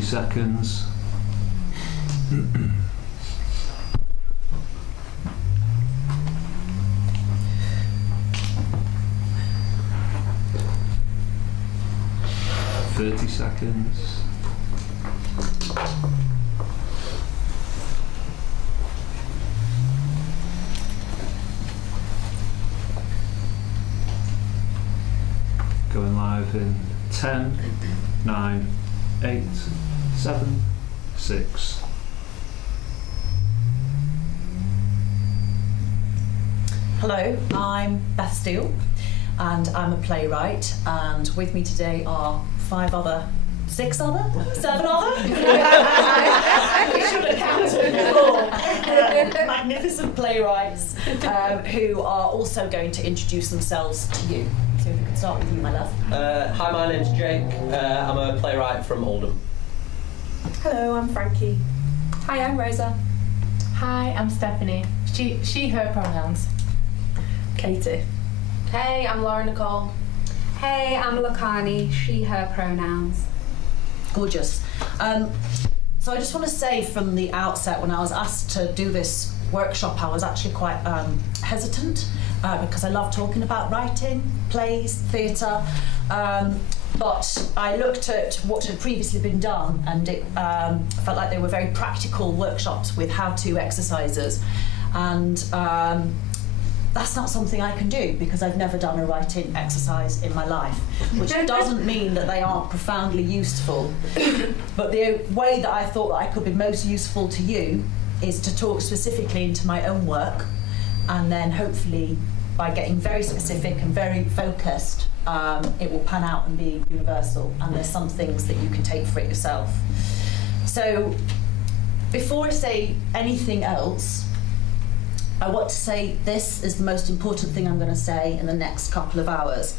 Seconds. Seconds. Going live in 10, 9, 8, 7, 6. Hello, I'm Beth Steele and I'm a playwright, and with me today are 7 other? We should have counted before. Magnificent playwrights who are also going to introduce themselves to you. So if we could start with you, my love. Hi, my name's Jake. I'm a playwright from Oldham. Hello, I'm Frankie. Hi, I'm Rosa. Hi, I'm Stephanie. She, her pronouns. Katie. Hey, I'm Laura Nicole. Hey, I'm Lakani. She, her pronouns. Gorgeous. So I just want to say from the outset, when I was asked to do this workshop, I was actually quite hesitant because I love talking about writing, plays, theatre, but I looked at what had previously been done, and it felt like they were very practical workshops with how-to exercises, and that's not something I can do because I've never done a writing exercise in my life, which doesn't mean that they aren't profoundly useful. But the way that I thought that I could be most useful to you is to talk specifically into my own work, and then hopefully by getting very specific and very focused, it will pan out and be universal, and there's some things that you can take for it yourself. So before I say anything else, I want to say this is the most important thing I'm going to say in the next couple of hours,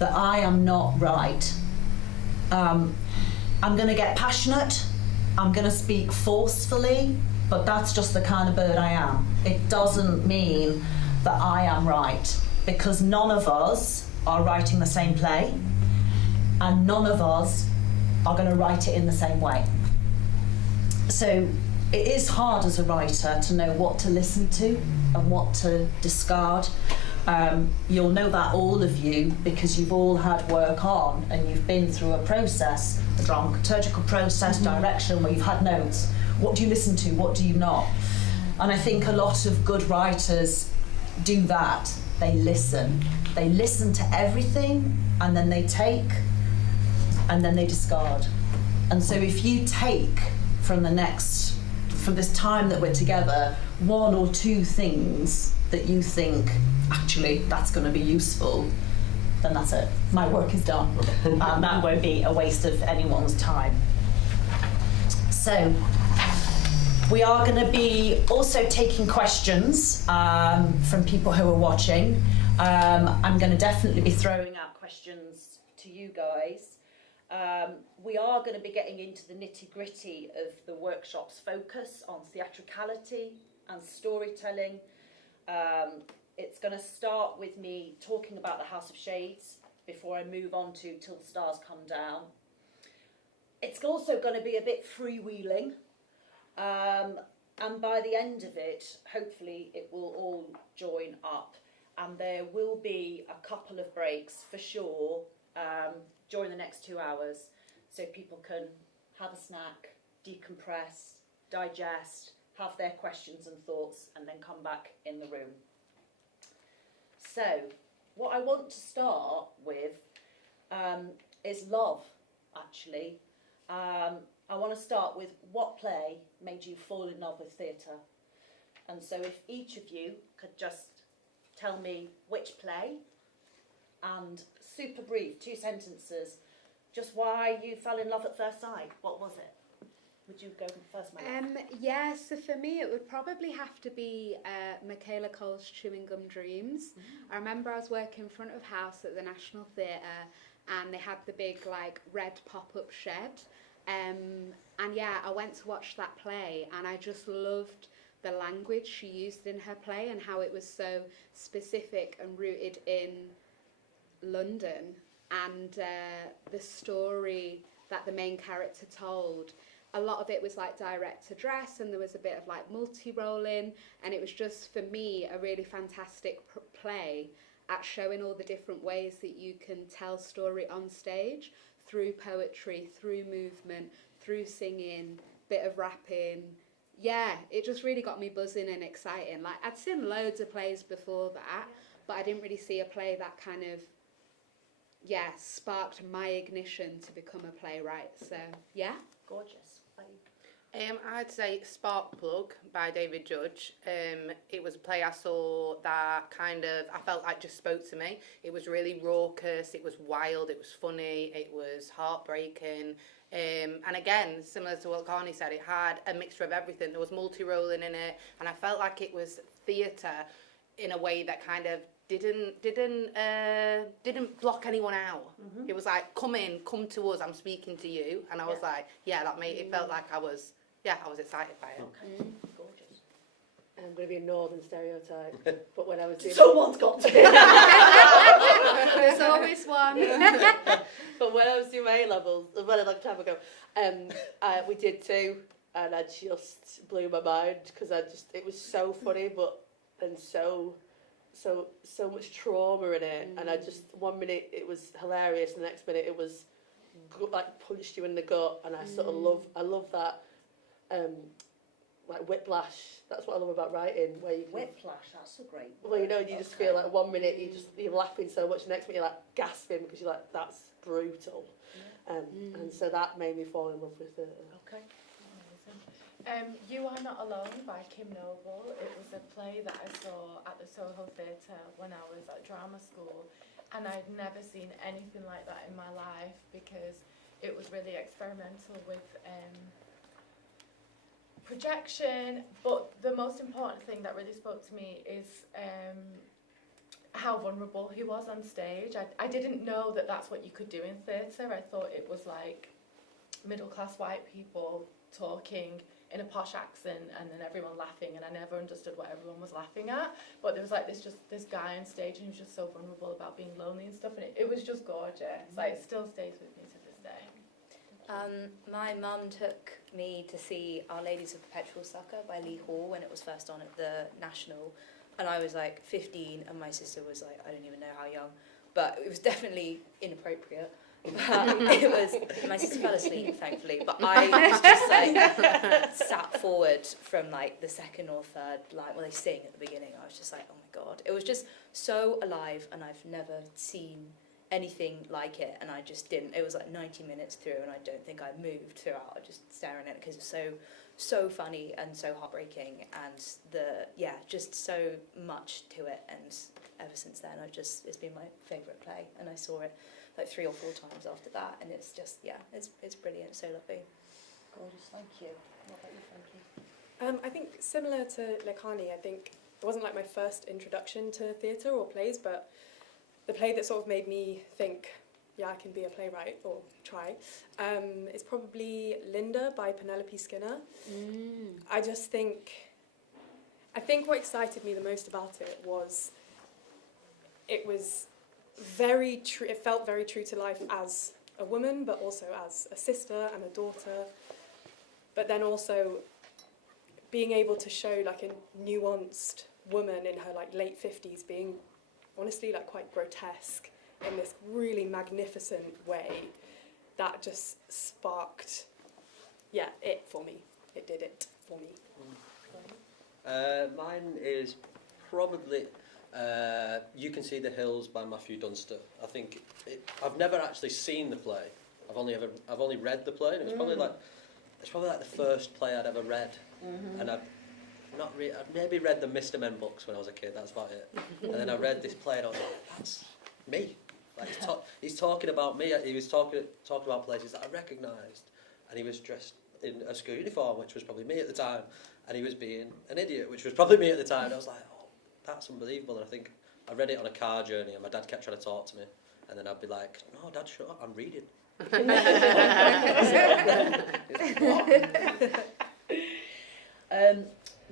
that I am not right. I'm going to get passionate, I'm going to speak forcefully, but that's just the kind of bird I am. It doesn't mean that I am right, because none of us are writing the same play, and none of us are going to write it in the same way. So it is hard as a writer to know what to listen to and what to discard. You'll know that, all of you, because you've all had work on and you've been through a process, a dramaturgical process, direction, where you've had notes. What do you listen to? What do you not? And I think a lot of good writers do that. They listen. They listen to everything, and then they take, and then they discard. And so if you take from this time that we're together, 1 or 2 things that you think, actually, that's going to be useful, then that's it. My work is done. That won't be a waste of anyone's time. So we are going to be also taking questions from people who are watching. I'm going to definitely be throwing out questions to you guys. We are going to be getting into the nitty-gritty of the workshop's focus on theatricality and storytelling. It's going to start with me talking about the House of Shades before I move on to Till the Stars Come Down. It's also going to be a bit freewheeling, and by the end of it, hopefully it will all join up, and there will be a couple of breaks for sure during the next 2 hours, so people can have a snack, decompress, digest, have their questions and thoughts, and then come back in the room. So, what I want to start with is love, actually. I want to start with what play made you fall in love with theatre. And so if each of you could just tell me which play, and super brief, 2 sentences, just why you fell in love at first sight. What was it? Would you go first, Mike? Yeah, so for me it would probably have to be Michaela Cole's Chewing Gum Dreams. I remember I was working front of house at the National Theatre, and they had the big red pop-up shed, And yeah, I went to watch that play and I just loved the language she used in her play and how it was so specific and rooted in London, and the story that the main character told. A lot of it was like direct address, and there was a bit of like multi-rolling, and it was just, for me, a really fantastic play at showing all the different ways that you can tell story on stage, through poetry, through movement, through singing, bit of rapping. Yeah, it just really got me buzzing and exciting. Like, I'd seen loads of plays before that, but I didn't really see a play that kind of, sparked my ignition to become a playwright. So, yeah. Gorgeous. I'd say Sparkplug by David Judge. It was a play I saw that kind of, I felt like just spoke to me. It was really raucous, it was wild, it was funny, it was heartbreaking. And again, similar to what Carney said, it had a mixture of everything. There was multi-rolling in it, and I felt like it was theatre in a way that kind of didn't block anyone out. Mm-hmm. It was like, come to us, I'm speaking to you. And I was like, that made it felt like I was excited by it. Okay. Gorgeous. I'm going to be a northern stereotype, but when I was doing... Someone's got to. There's always one. But when I was doing my A-levels, a very long time ago, we did two, and I just blew my mind, because it was so funny, and so much trauma in it, and I just, 1 minute it was hilarious, and the next minute it was like punched you in the gut, and I sort of love that, like whiplash. That's what I love about writing, where you can, Whiplash, that's a great word. well, you know, you just feel like 1 minute you're laughing so much, the next minute you're like gasping because you're like, that's brutal. And so that made me fall in love with it. Okay. You Are Not Alone by Kim Noble. It was a play that I saw at the Soho Theatre when I was at drama school, and I'd never seen anything like that in my life, because it was really experimental with projection, but the most important thing that really spoke to me is how vulnerable he was on stage. I didn't know that that's what you could do in theatre. I thought it was like middle-class white people talking in a posh accent and then everyone laughing, and I never understood what everyone was laughing at. But there was like this guy on stage, and he was just so vulnerable about being lonely and stuff, and it was just gorgeous. Like, it still stays with me to this day. My mum took me to see Our Ladies of Perpetual Succour by Lee Hall when it was first on at the National, and I was like 15, and my sister was like, I don't even know how young, but it was definitely inappropriate. It was, my sister fell asleep, thankfully, but I was just like sat forward from like the second or third line, well, they sing at the beginning. I was just like, oh my god, it was just so alive, and I've never seen anything like it, and I just didn't. It was like 90 minutes through, and I don't think I moved throughout. I was just staring at it because it's so funny and so heartbreaking, and just so much to it. And ever since then, it's been my favourite play, and I saw it like 3 or 4 times after that, and it's just, it's brilliant, so lovely. Gorgeous, thank you. What about you, Frankie? I think similar to Lekani, I think it wasn't like my first introduction to theatre or plays, but the play that sort of made me think, I can be a playwright, or try, is probably Linda by Penelope Skinner. I think what excited me the most about it was very true. It felt very true to life as a woman, but also as a sister and a daughter. But then also being able to show like a nuanced woman in her like late 50s being honestly like quite grotesque in this really magnificent way, that just sparked it for me. It did it for me. Mine is probably You Can See the Hills by Matthew Dunster. I think I've never actually seen the play. I've only read the play, and it was probably like the first play I'd ever read. And I've maybe read the Mr. Men books when I was a kid. That's about it. And then I read this play, and I was like, that's me. Like he's talking about me. He was talking about places that I recognised, and he was dressed in a school uniform, which was probably me at the time, and he was being an idiot, which was probably me at the time. And I was like, oh, that's unbelievable. And I think I read it on a car journey, and my dad kept trying to talk to me, and then I'd be like, no, Dad, shut up, I'm reading.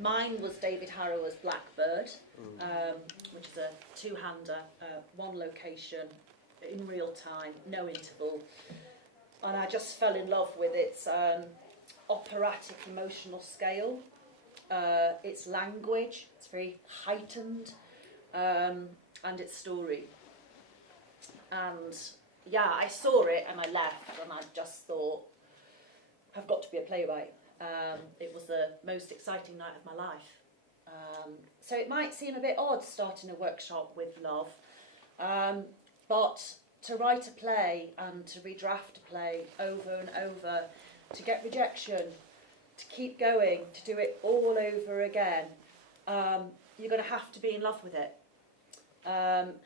Mine was David Harrower's Blackbird, which is a two-hander, one location, in real time, no interval. And I just fell in love with its operatic emotional scale, its language, it's very heightened, and its story. And yeah, I saw it and I left and I just thought, I've got to be a playwright. It was the most exciting night of my life. So it might seem a bit odd starting a workshop with love, but to write a play and to redraft a play over and over, to get rejection, to keep going, to do it all over again, you're going to have to be in love with it.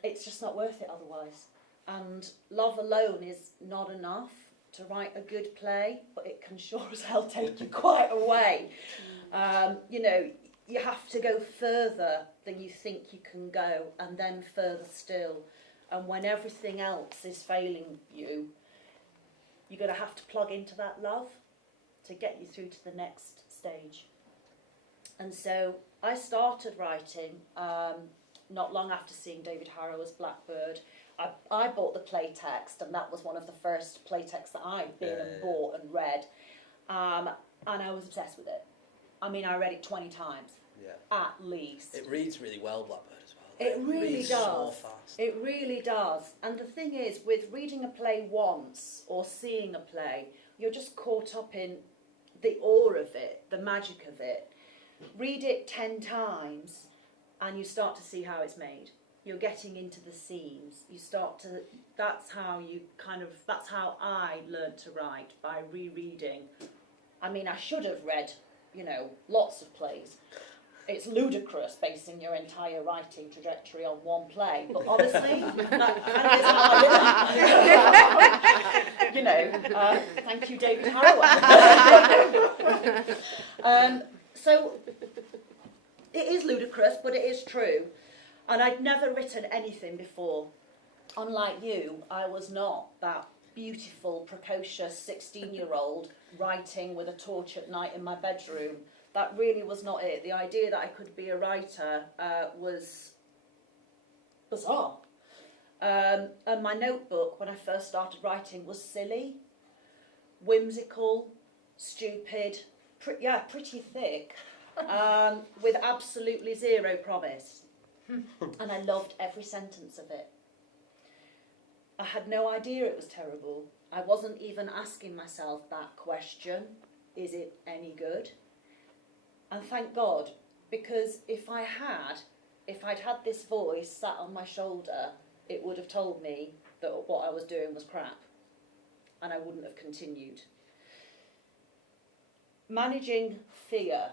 It's just not worth it otherwise. And love alone is not enough to write a good play, but it can sure as hell take you quite a way. You know, you have to go further than you think you can go, and then further still. And when everything else is failing you, you're going to have to plug into that love to get you through to the next stage. And so I started writing not long after seeing David Harrower's Blackbird. I bought the play text, and that was one of the first play texts that I'd been and bought and read. And I was obsessed with it. I mean, I read it 20 times, at least. It reads really well, Blackbird, as well. It really reads does. So fast. It really does. And the thing is, with reading a play once or seeing a play, you're just caught up in the awe of it, the magic of it. Read it 10 times and you start to see how it's made. You're getting into the scenes. You start to, that's how I learned to write, by rereading. I mean, I should have read, you know, lots of plays. It's ludicrous basing your entire writing trajectory on one play, but honestly, that kind of is how I live. You know, thank you, David Harrower. So it is ludicrous, but it is true. And I'd never written anything before. Unlike you, I was not that beautiful, precocious 16-year-old writing with a torch at night in my bedroom. That really was not it. The idea that I could be a writer was bizarre. And my notebook, when I first started writing, was silly, whimsical, stupid, pretty thick, with absolutely zero promise. And I loved every sentence of it. I had no idea it was terrible. I wasn't even asking myself that question, is it any good? And thank God, because if I'd had this voice sat on my shoulder, it would have told me that what I was doing was crap, and I wouldn't have continued. Managing fear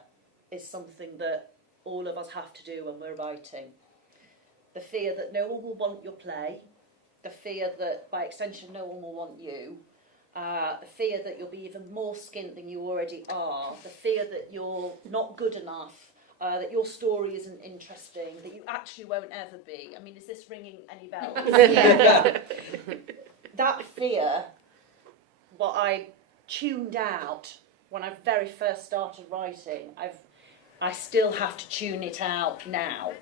is something that all of us have to do when we're writing. The fear that no one will want your play, the fear that by extension no one will want you, the fear that you'll be even more skint than you already are, the fear that you're not good enough, that your story isn't interesting, that you actually won't ever be. I mean, is this ringing any bells? Yeah. That fear, what I tuned out when I very first started writing, I still have to tune it out now.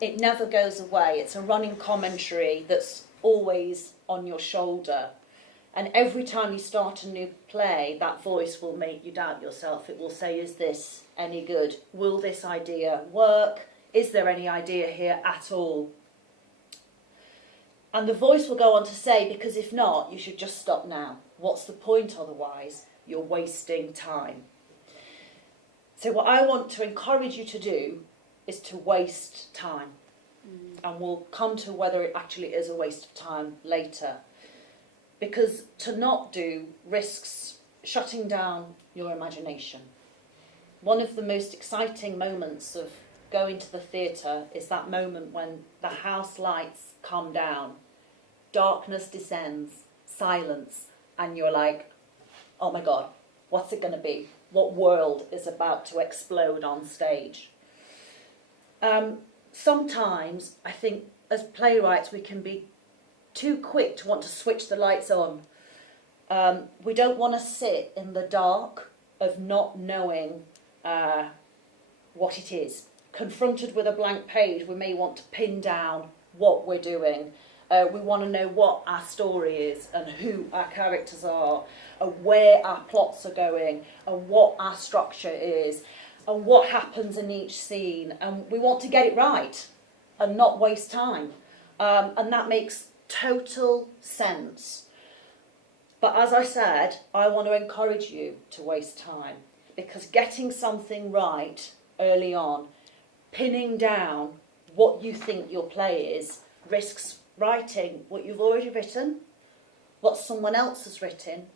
It never goes away. It's a running commentary that's always on your shoulder. And every time you start a new play, that voice will make you doubt yourself. It will say, is this any good? Will this idea work? Is there any idea here at all? And the voice will go on to say, because if not, you should just stop now. What's the point otherwise? You're wasting time. So what I want to encourage you to do is to waste time. And we'll come to whether it actually is a waste of time later. Because to not do risks shutting down your imagination. One of the most exciting moments of going to the theatre is that moment when the house lights come down, darkness descends, silence, and you're like, oh my God, what's it going to be? What world is about to explode on stage? Sometimes I think as playwrights we can be too quick to want to switch the lights on We don't want to sit in the dark of not knowing what it is. Confronted with a blank page, we may want to pin down what we're doing. We want to know what our story is and who our characters are and where our plots are going and what our structure is and what happens in each scene. And we want to get it right and not waste time. And that makes total sense. But as I said, I want to encourage you to waste time, because getting something right early on, pinning down what you think your play is, risks writing what you've already written, what someone else has written,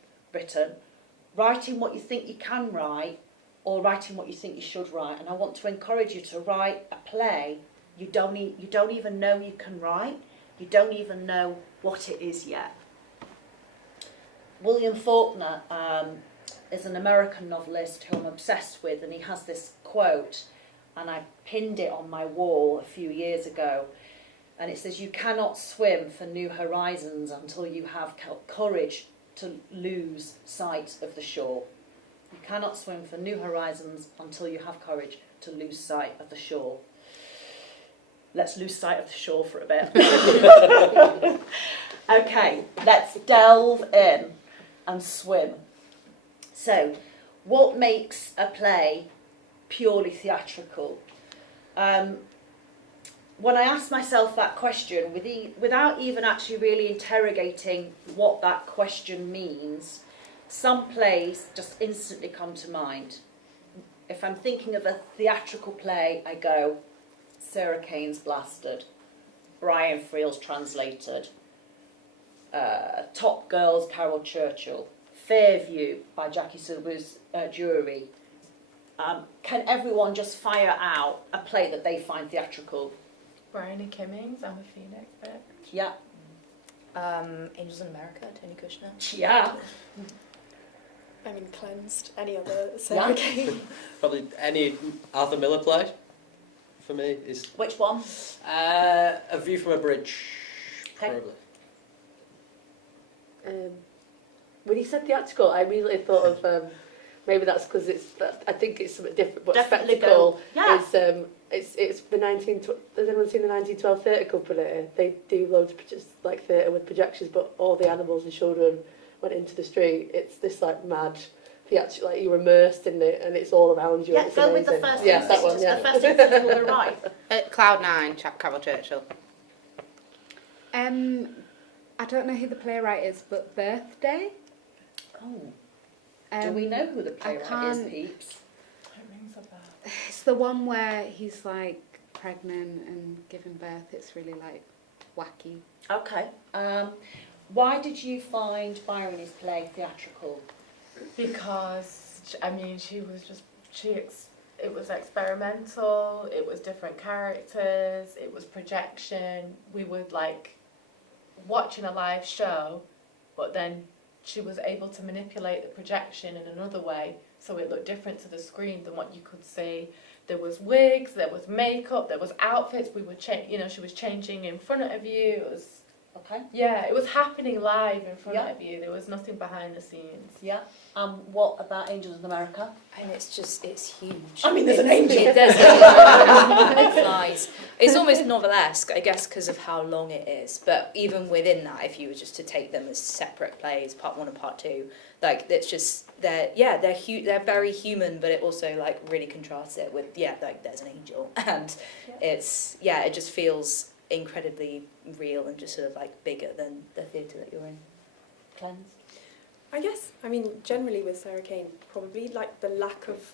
writing what you think you can write, or writing what you think you should write. And I want to encourage you to write a play you don't even know you can write. You don't even know what it is yet. William Faulkner is an American novelist who I'm obsessed with, and he has this quote, and I pinned it on my wall a few years ago, and it says, "You cannot swim for new horizons until you have courage to lose sight of the shore." You cannot swim for new horizons until you have courage to lose sight of the shore. Let's lose sight of the shore for a bit. Okay, let's delve in and swim. So, what makes a play purely theatrical? When I asked myself that question, without even actually really interrogating what that question means, some plays just instantly come to mind. If I'm thinking of a theatrical play, I go, Sarah Kane's Blasted, Brian Friel's Translated, Top Girl's Carol Churchill, Fairview by Jackie Silver's Jury. Can everyone just fire out a play that they find theatrical? Bryony Kimmings, I'm a Phoenix bit. Yeah. Angels in America, Tony Kushner. Yeah. I mean, Cleansed, any other Sarah Kane. Probably any Arthur Miller play, for me, is... Which one? A View from a Bridge, Okay. probably. When you said theatrical, I immediately thought of maybe that's because I think it's something different. But Definitely spectacle go. Yeah. it's the 19. Has anyone seen the 1912 Theatre Company? They do loads of like theatre with projections, but all the animals and children went into the street. It's this like mad theatre, like you're immersed in it, and it's all around you. Yeah, it's go with amazing. the first Yes, that instance. one. Yeah. The first instance will be right. Cloud9, Carol Churchill. I don't know who the playwright is, but Birthday. Oh. Do we know who the playwright is, peeps? It rings a bell. It's the one where he's like pregnant and giving birth. It's really like wacky. Okay. Why did you find Bryony's play theatrical? Because, I mean, it was experimental, it was different characters, it was projection. We would like watching a live show, but then she was able to manipulate the projection in another way so it looked different to the screen than what you could see. There was wigs, there was makeup, there was outfits. We would change, she was changing in front of you. It was, Okay. yeah, it was happening live in front Yeah. of you. There was nothing behind the scenes. Yeah. What about Angels in America? And it's huge. I mean, there's an angel. It does. It flies. It's almost novelesque, I guess, because of how long it is. But even within that, if you were just to take them as separate plays, part 1 and part 2, like it's just they're very human, but it also like really contrasts it with like there's an angel, and it just feels incredibly real and just sort of like bigger than the theatre that you're in. Cleanse. I guess, I mean, generally with Sarah Kane, probably like the lack of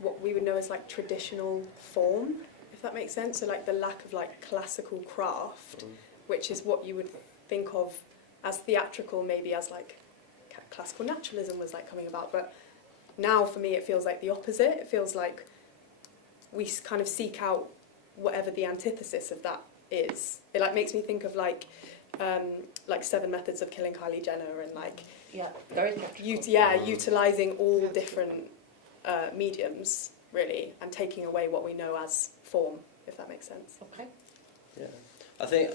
what we would know as like traditional form, if that makes sense. So like the lack of like classical craft, which is what you would think of as theatrical, maybe as like classical naturalism was like coming about. But now for me it feels like the opposite. It feels like we kind of seek out whatever the antithesis of that is. It like makes me think of like 7 Methods of Killing Kylie Jenner and like Very theatrical. utilising all different mediums really and taking away what we know as form, if that makes sense. Okay. Yeah. I think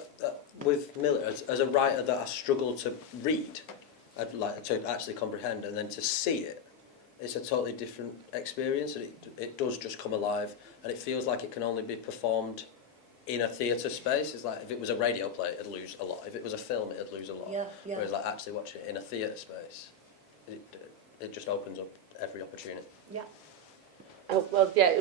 with Miller, as a writer that I struggle to read, like to actually comprehend, and then to see it, it's a totally different experience, and it does just come alive, and it feels like it can only be performed in a theatre space. It's like if it was a radio play, it'd lose a lot. If it was a film, it'd lose a lot. Yeah, yeah. Whereas like actually watching it in a theatre space, it just opens up every opportunity. Yeah. Oh, well, yeah,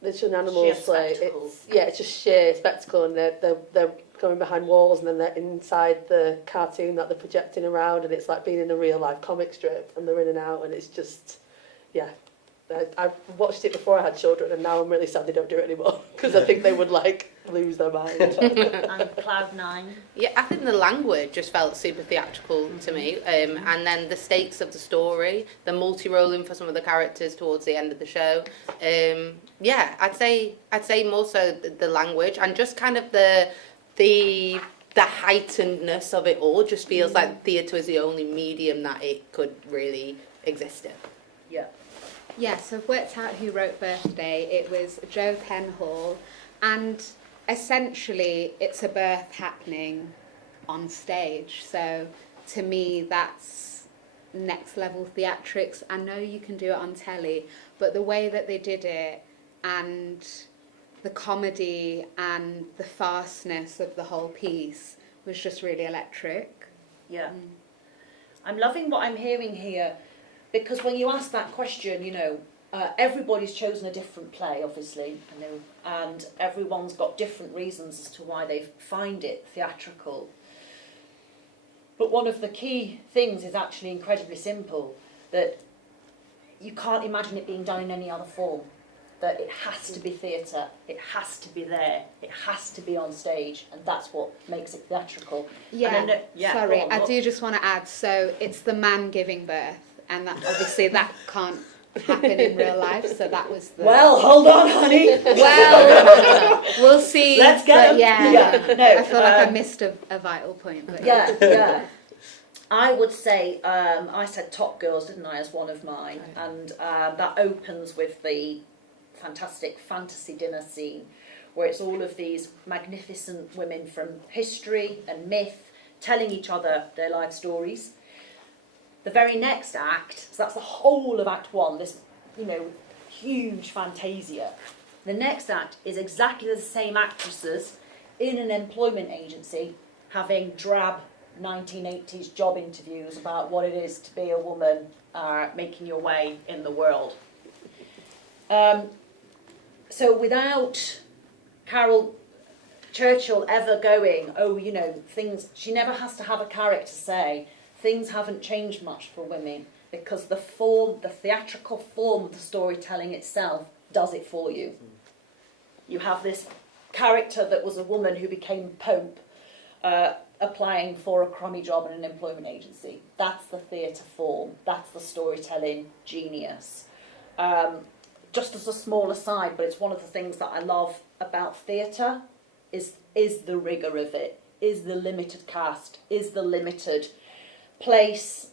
the Children and Sheer Animals play. spectacle. It's just sheer spectacle, and they're going behind walls, and then they're inside the cartoon that they're projecting around, and it's like being in a real life comic strip, and they're in and out, and it's just, yeah. I've watched it before I had children, and now I'm really sad they don't do it anymore, because I think they would like lose their mind. And Cloud9. Yeah, I think the language just felt super theatrical to me, and then the stakes of the story, the multi-rolling for some of the characters towards the end of the show. Yeah, I'd say more so the language, and just kind of the heightenedness of it all. Just feels like theatre is the only medium that it could really exist in. Yeah. Yeah, so I've worked out who wrote Birthday. It was Joe Penhall, and essentially it's a birth happening on stage. So to me, that's next level theatrics. I know you can do it on telly, but the way that they did it, and the comedy and the farceness of the whole piece was just really electric. Yeah. I'm loving what I'm hearing here, because when you ask that question, you know, everybody's chosen a different play, obviously, and everyone's got different reasons as to why they find it theatrical. But one of the key things is actually incredibly simple, that you can't imagine it being done in any other form. That it has to be theatre, it has to be there, it has to be on stage, and that's what makes it theatrical. Yeah, And then, sorry, go on, I what- do just want to add, so it's the man giving birth, and that obviously that can't happen in real life, so that was the... Well, hold on, honey. Well, we'll see. Let's get but 'em. yeah, No, I feel like I missed a vital point. But yeah. I would say, I said Top Girls, didn't I, as one of mine, and that opens with the fantastic fantasy dinner scene, where it's all of these magnificent women from history and myth telling each other their life stories. The very next act, so that's the whole of Act 1, this, you know, huge fantasia. The next act is exactly the same actresses in an employment agency having drab 1980s job interviews about what it is to be a woman making your way in the world. So without Carol Churchill ever going, oh, you know, things, she never has to have a character say, things haven't changed much for women, because the form, the theatrical form of the storytelling itself does it for you. You have this character that was a woman who became Pope, applying for a crummy job in an employment agency. That's the theatre form. That's the storytelling genius. Just as a small aside, but it's one of the things that I love about theatre, is the rigour of it, is the limited cast, is the limited place,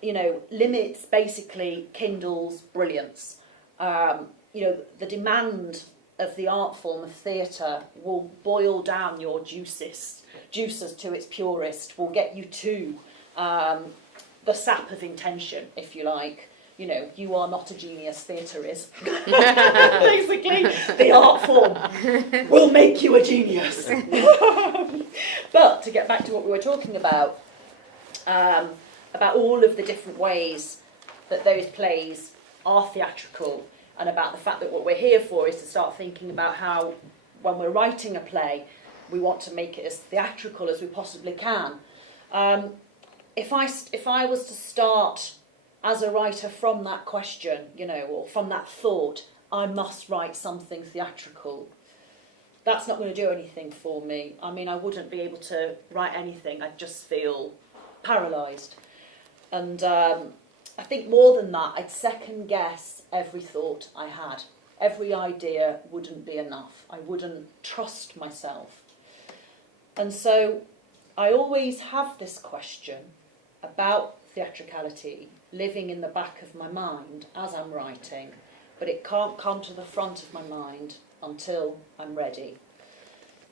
you know, limits basically kindles brilliance. You know, the demand of the art form of theatre will boil down your juices to its purest, will get you to the sap of intention, if you like. You know, you are not a genius, theatre is. Basically, the art form will make you a genius. But to get back to what we were talking about all of the different ways that those plays are theatrical, and about the fact that what we're here for is to start thinking about how, when we're writing a play, we want to make it as theatrical as we possibly can. If I was to start as a writer from that question, you know, or from that thought, I must write something theatrical, that's not going to do anything for me. I mean, I wouldn't be able to write anything. I'd just feel paralysed. And I think more than that, I'd second guess every thought I had. Every idea wouldn't be enough. I wouldn't trust myself. And so I always have this question about theatricality living in the back of my mind as I'm writing, but it can't come to the front of my mind until I'm ready.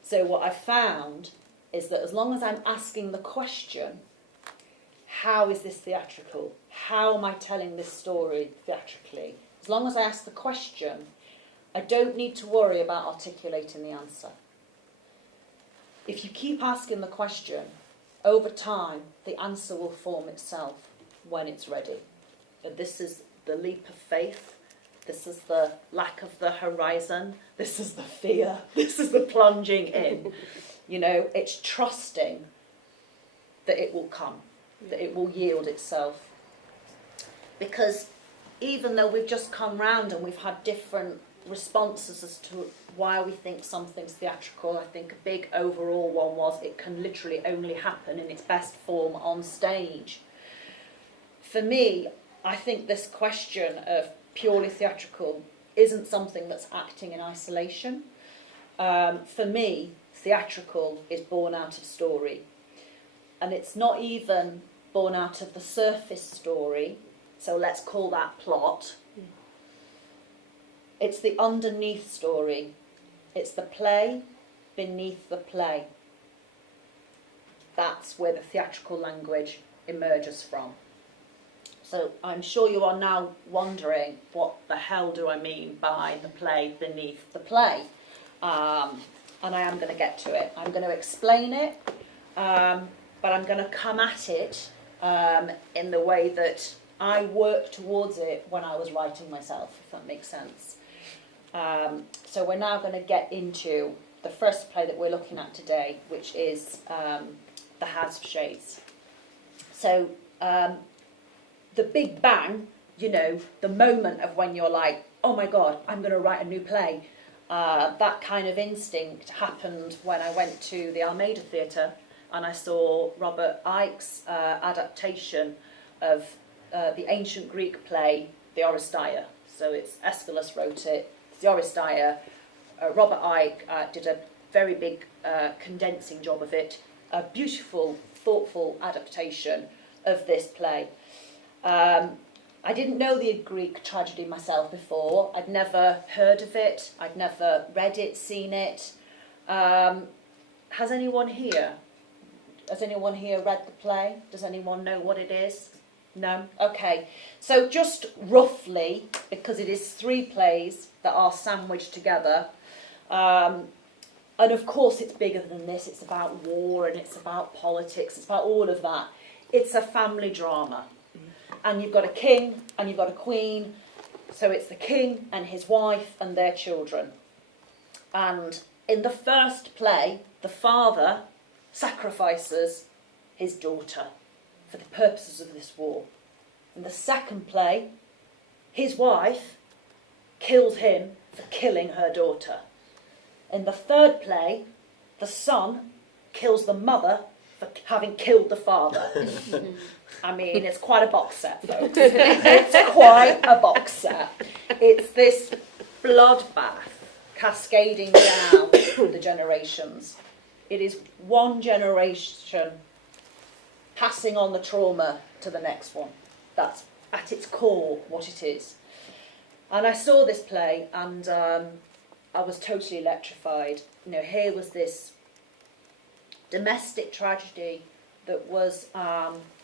So what I've found is that as long as I'm asking the question, how is this theatrical? How am I telling this story theatrically? As long as I ask the question, I don't need to worry about articulating the answer. If you keep asking the question, over time, the answer will form itself when it's ready. And this is the leap of faith. This is the lack of the horizon. This is the fear. This is the plunging in. You know, it's trusting that it will come, that it will yield itself. Because even though we've just come round and we've had different responses as to why we think something's theatrical, I think a big overall one was it can literally only happen in its best form on stage. For me, I think this question of purely theatrical isn't something that's acting in isolation. For me, theatrical is born out of story. And it's not even born out of the surface story, so let's call that plot. It's the underneath story. It's the play beneath the play. That's where the theatrical language emerges from. So I'm sure you are now wondering, what the hell do I mean by the play beneath the play? And I am going to get to it. I'm going to explain it, but I'm going to come at it in the way that I worked towards it when I was writing myself, if that makes sense. So we're now going to get into the first play that we're looking at today, which is The House of Shades. So the big bang, you know, the moment of when you're like, oh my God, I'm going to write a new play. That kind of instinct happened when I went to the Almeida Theatre and I saw Robert Icke's adaptation of the ancient Greek play, The Oresteia. So it's Aeschylus wrote it, it's The Oresteia. Robert Icke did a very big condensing job of it, a beautiful, thoughtful adaptation of this play. I didn't know the Greek tragedy myself before. I'd never heard of it. I'd never read it, seen it. Has anyone here read the play? Does anyone know what it is? No? Okay. So just roughly, because it is 3 plays that are sandwiched together, and of course it's bigger than this. It's about war and it's about politics. It's about all of that. It's a family drama. And you've got a king and you've got a queen. So it's the king and his wife and their children. And in the first play, the father sacrifices his daughter for the purposes of this war. In the second play, his wife kills him for killing her daughter. In the third play, the son kills the mother for having killed the father. I mean, it's quite a box set, folks. It's quite a box set. It's this bloodbath cascading down the generations. It is one generation passing on the trauma to the next one. That's at its core what it is. And I saw this play and I was totally electrified. You know, here was this domestic tragedy that was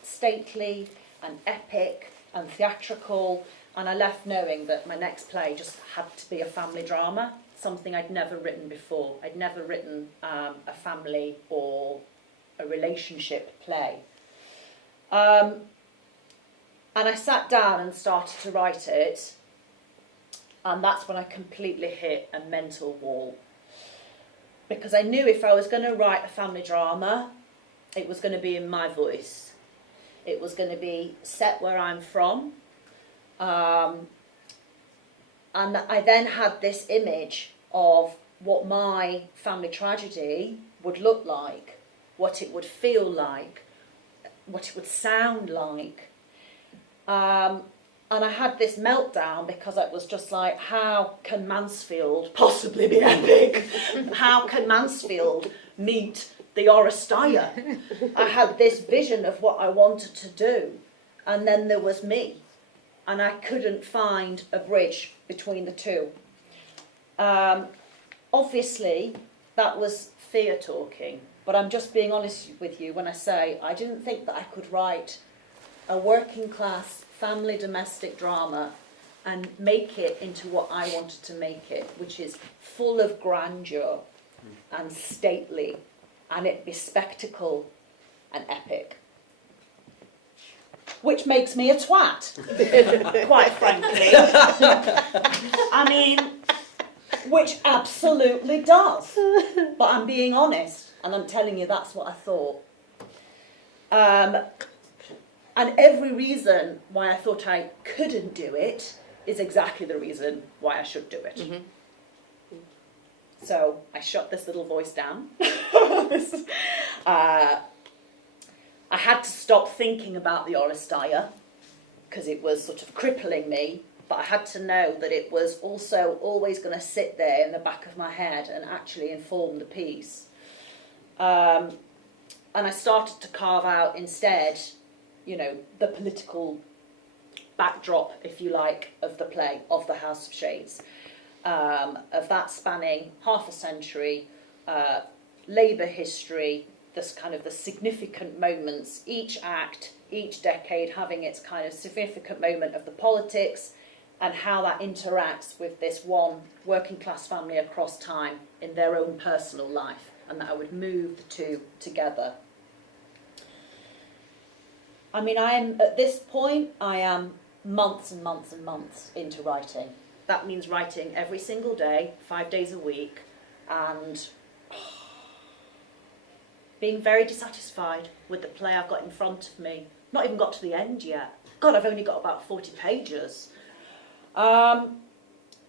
stately and epic and theatrical, and I left knowing that my next play just had to be a family drama, something I'd never written before. I'd never written a family or a relationship play. And I sat down and started to write it, and that's when I completely hit a mental wall. Because I knew if I was going to write a family drama, it was going to be in my voice. It was going to be set where I'm from. And I then had this image of what my family tragedy would look like, what it would feel like, what it would sound like. And I had this meltdown because it was just like, how can Mansfield possibly be epic? How can Mansfield meet the Oresteia? I had this vision of what I wanted to do, and then there was me, and I couldn't find a bridge between the two. Obviously, that was fear talking, but I'm just being honest with you when I say I didn't think that I could write a working class family domestic drama and make it into what I wanted to make it, which is full of grandeur and stately, and it be spectacle and epic. Which makes me a twat, quite frankly. I mean, which absolutely does. But I'm being honest, and I'm telling you that's what I thought. And every reason why I thought I couldn't do it is exactly the reason why I should do it. Mhm. So I shut this little voice down. I had to stop thinking about the Oresteia because it was sort of crippling me, but I had to know that it was also always going to sit there in the back of my head and actually inform the piece. And I started to carve out instead, you know, the political backdrop, if you like, of the play, of the House of Shades, of that spanning half a century, Labour history, this kind of the significant moments, each act, each decade having its kind of significant moment of the politics and how that interacts with this one working class family across time in their own personal life, and that I would move the two together. I mean, at this point, I am months and months and months into writing. That means writing every single day, 5 days a week, and being very dissatisfied with the play I've got in front of me. Not even got to the end yet. God, I've only got about 40 pages.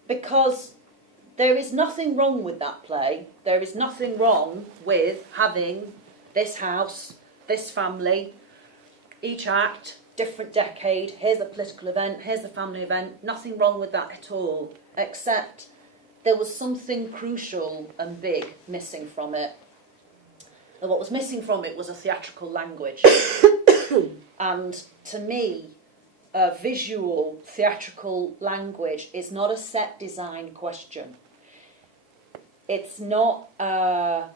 Because there is nothing wrong with that play. There is nothing wrong with having this house, this family, each act, different decade, here's the political event, here's the family event, nothing wrong with that at all, except there was something crucial and big missing from it. And what was missing from it was a theatrical language. And to me, a visual theatrical language is not a set design question. It's not a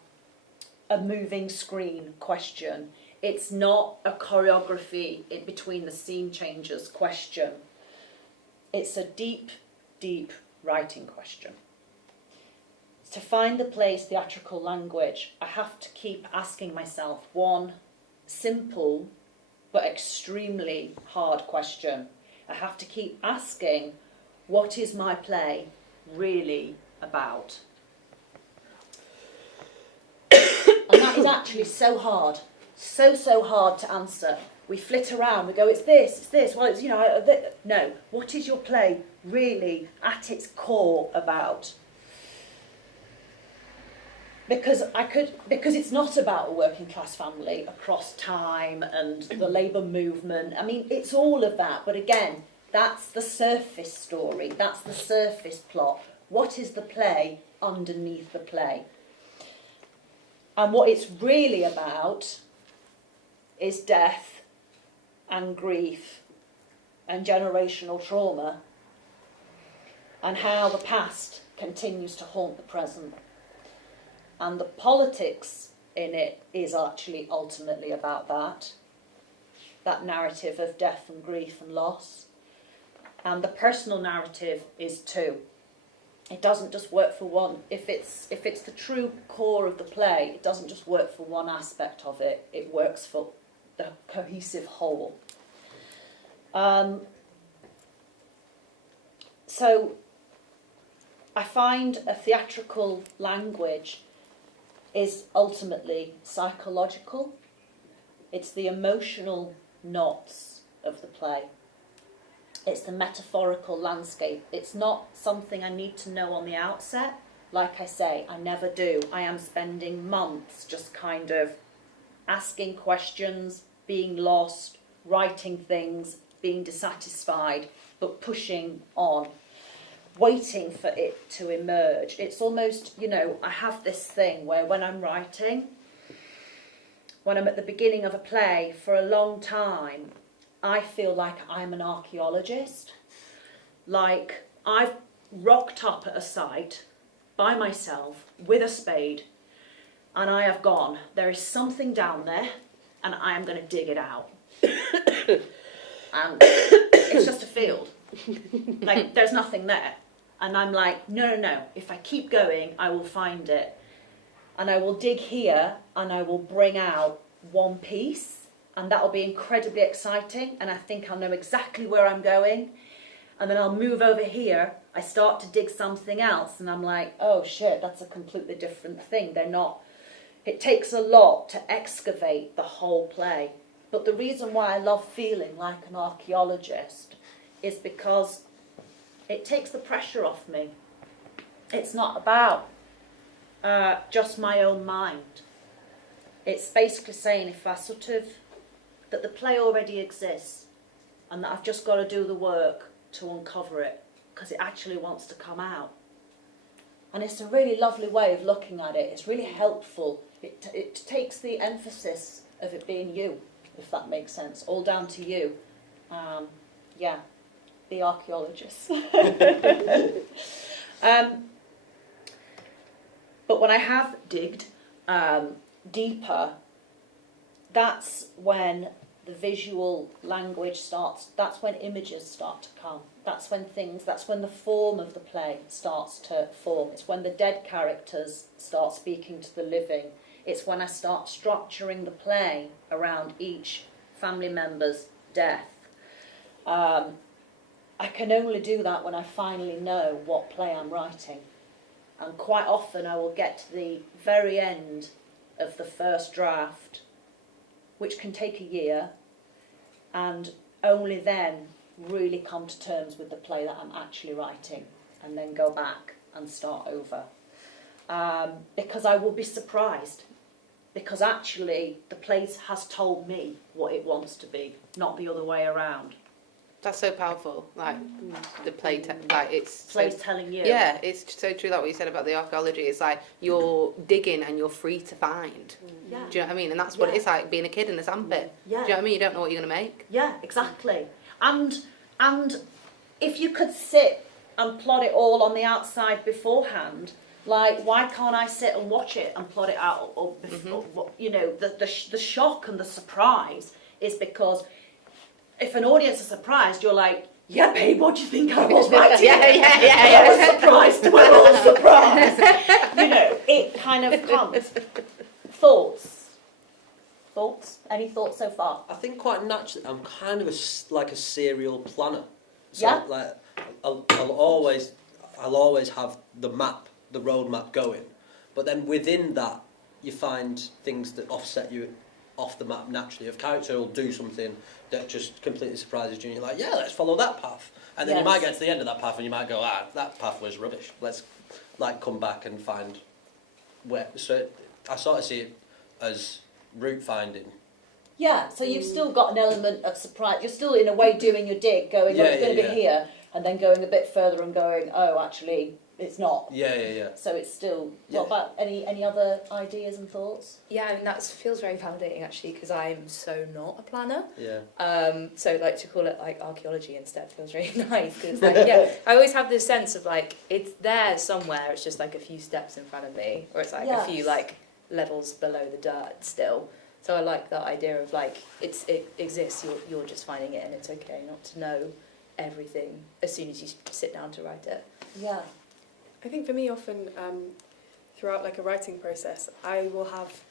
moving screen question. It's not a choreography in between the scene changes question. It's a deep, deep writing question. To find the play's theatrical language, I have to keep asking myself one simple but extremely hard question. I have to keep asking, what is my play really about? And that is actually so hard. So hard to answer. We flit around, we go, it's this, well, it's, you know, no. What is your play really, at its core, about? Because it's not about a working class family across time and the labour movement. I mean, it's all of that, but again, that's the surface story, that's the surface plot. What is the play underneath the play? And what it's really about is death and grief and generational trauma, and how the past continues to haunt the present. And the politics in it is actually ultimately about that narrative of death and grief and loss. And the personal narrative is too. It doesn't just work for one. If it's the true core of the play, it doesn't just work for one aspect of it. It works for the cohesive whole. So I find a theatrical language is ultimately psychological. It's the emotional knots of the play. It's the metaphorical landscape. It's not something I need to know on the outset. Like I say, I never do. I am spending months just kind of asking questions, being lost, writing things, being dissatisfied, but pushing on, waiting for it to emerge. It's almost, you know, I have this thing where when I'm writing, when I'm at the beginning of a play, for a long time, I feel like I'm an archaeologist. Like I've rocked up at a site by myself with a spade, and I have gone, there is something down there, and I am going to dig it out. and it's just a field. Like, there's nothing there. And I'm like, no, if I keep going, I will find it. And I will dig here, and I will bring out one piece, and that'll be incredibly exciting, and I think I'll know exactly where I'm going. And then I'll move over here, I start to dig something else, and I'm like, oh shit, that's a completely different thing. They're not... It takes a lot to excavate the whole play. But the reason why I love feeling like an archaeologist is because it takes the pressure off me. It's not about just my own mind. It's basically saying if I that the play already exists and that I've just got to do the work to uncover it because it actually wants to come out. And it's a really lovely way of looking at it. It's really helpful. It takes the emphasis of it being you, if that makes sense, all down to you. Yeah, the archaeologist. But when I have digged deeper, that's when the visual language starts, that's when images start to come. That's when the form of the play starts to form. It's when the dead characters start speaking to the living. It's when I start structuring the play around each family member's death. I can only do that when I finally know what play I'm writing. And quite often I will get to the very end of the first draft, which can take a year, and only then really come to terms with the play that I'm actually writing, and then go back and start over. Because I will be surprised, because actually the play has told me what it wants to be, not the other way around. That's so powerful. Like the play, like it's Play's so, telling you. Yeah, it's so true that what you said about the archaeology. It's like you're digging and you're free to find. Yeah. Do you know what I mean? And that's what it's like being a kid in a sandpit. Yeah. Do you know what I mean? You don't know what you're gonna make. Yeah, exactly. And if you could sit and plot it all on the outside beforehand, like why can't I sit and watch it and plot it out? Or you know, the shock and the surprise is because if an audience is surprised, you're like, yeah, babe, what do you think I was writing? I was surprised. We're all surprised. You know, it kind of comes. Thoughts? Any thoughts so far? I think quite naturally, I'm kind of like a serial planner. So Yeah. like, I'll always have the map, the road map going, but then within that, you find things that offset you off the map naturally. If character will do something that just completely surprises you, and you're like, yeah, let's follow that path. And then you might get to the end of that path and you might go, that path was rubbish. Let's like come back and find where. So I sort of see it as route finding. Yeah, so you've still got an element of surprise. You're still in a way doing your dig, going, it's going to be here, and then going a bit further and going, oh, actually, it's not. Yeah. So it's still. Yeah. What about any other ideas and thoughts? Yeah, I mean that feels very validating actually because I'm so not a planner. Yeah. So like to call it like archaeology instead feels really nice because like yeah, I always have this sense of like it's there somewhere. It's just like a few steps in front of me, or it's like a few like levels below the dirt still. So I like that idea of like it exists. You're just finding it, and it's okay not to know everything as soon as you sit down to write it. Yeah. I think for me often throughout like a writing process I will have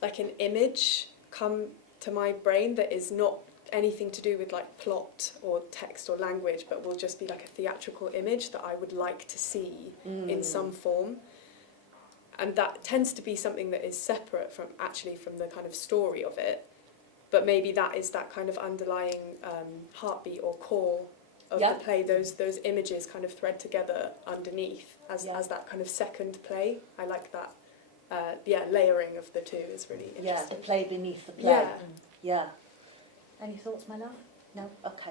like an image come to my brain that is not anything to do with like plot or text or language, but will just be like a theatrical image that I would like to see in some form, and that tends to be something that is separate from the kind of story of it, but maybe that is that kind of underlying heartbeat or core of the play. Those images kind of thread together underneath as that kind of second play. I like that. Layering of the two is really interesting. Yeah, the play beneath the play. Yeah. Any thoughts, my love? No? Okay.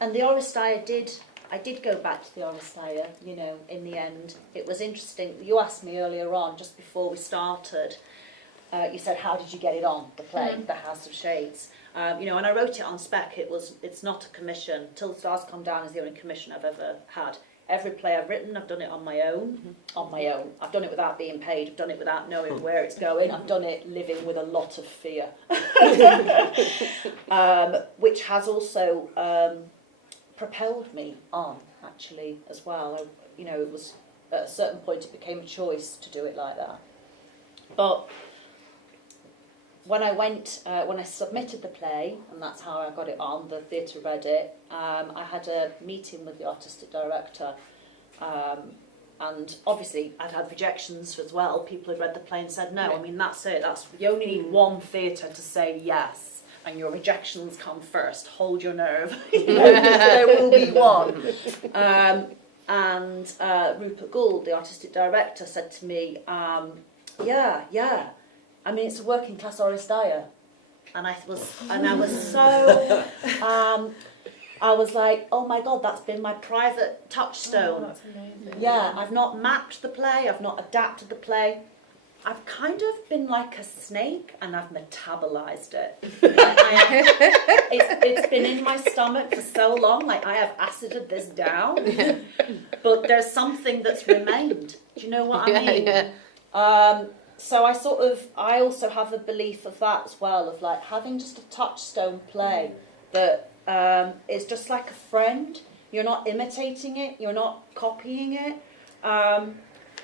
And the Oresteia I did go back to the Oresteia, you know, in the end. It was interesting. You asked me earlier on, just before we started, you said, how did you get it on, the play, The House of Shades? You know, and I wrote it on spec. It's not a commission. Till the Stars Come Down is the only commission I've ever had. every play I've written, I've done it on my own. On my own. I've done it without being paid. I've done it without knowing where it's going. I've done it living with a lot of fear, which has also propelled me on, actually, as well. It was at a certain point it became a choice to do it like that. But when I submitted the play, and that's how I got it on, the theatre read it, I had a meeting with the artistic director, and obviously I'd had rejections as well. People had read the play and said no. I mean, that's it. You only need one theatre to say yes, and your rejections come first. Hold your nerve. There will be one. And Rupert Gould, the artistic director, said to me, yeah. I mean, it's a working class Oristaya. And I was so, I was like, oh my God, that's been my private touchstone. Oh, that's amazing. Yeah, I've not mapped the play, I've not adapted the play. I've kind of been like a snake, and I've metabolized it. It's been in my stomach for so long, like I have acided this down. But there's something that's remained. Do you know what I mean? Yeah. So I also have a belief of that as well, of like having just a touchstone play that is just like a friend. You're not imitating it, you're not copying it,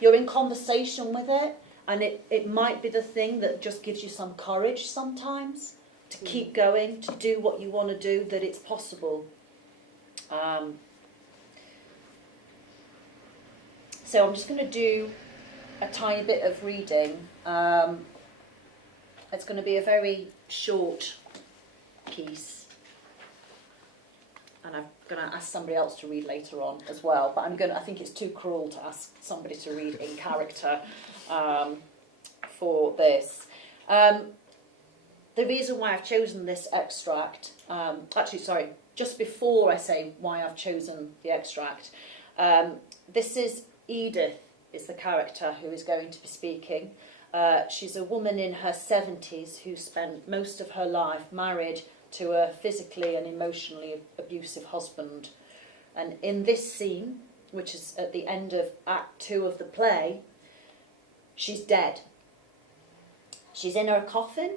you're in conversation with it, and it might be the thing that just gives you some courage sometimes to keep going, to do what you want to do, that it's possible. So I'm just going to do a tiny bit of reading. It's going to be a very short piece, and I'm going to ask somebody else to read later on as well, but I think it's too cruel to ask somebody to read in character for this. The reason why I've chosen this extract, just before I say why I've chosen the extract, this is Edith, is the character who is going to be speaking. She's a woman in her 70s who spent most of her life married to a physically and emotionally abusive husband. And in this scene, which is at the end of Act 2 of the play, she's dead. She's in her coffin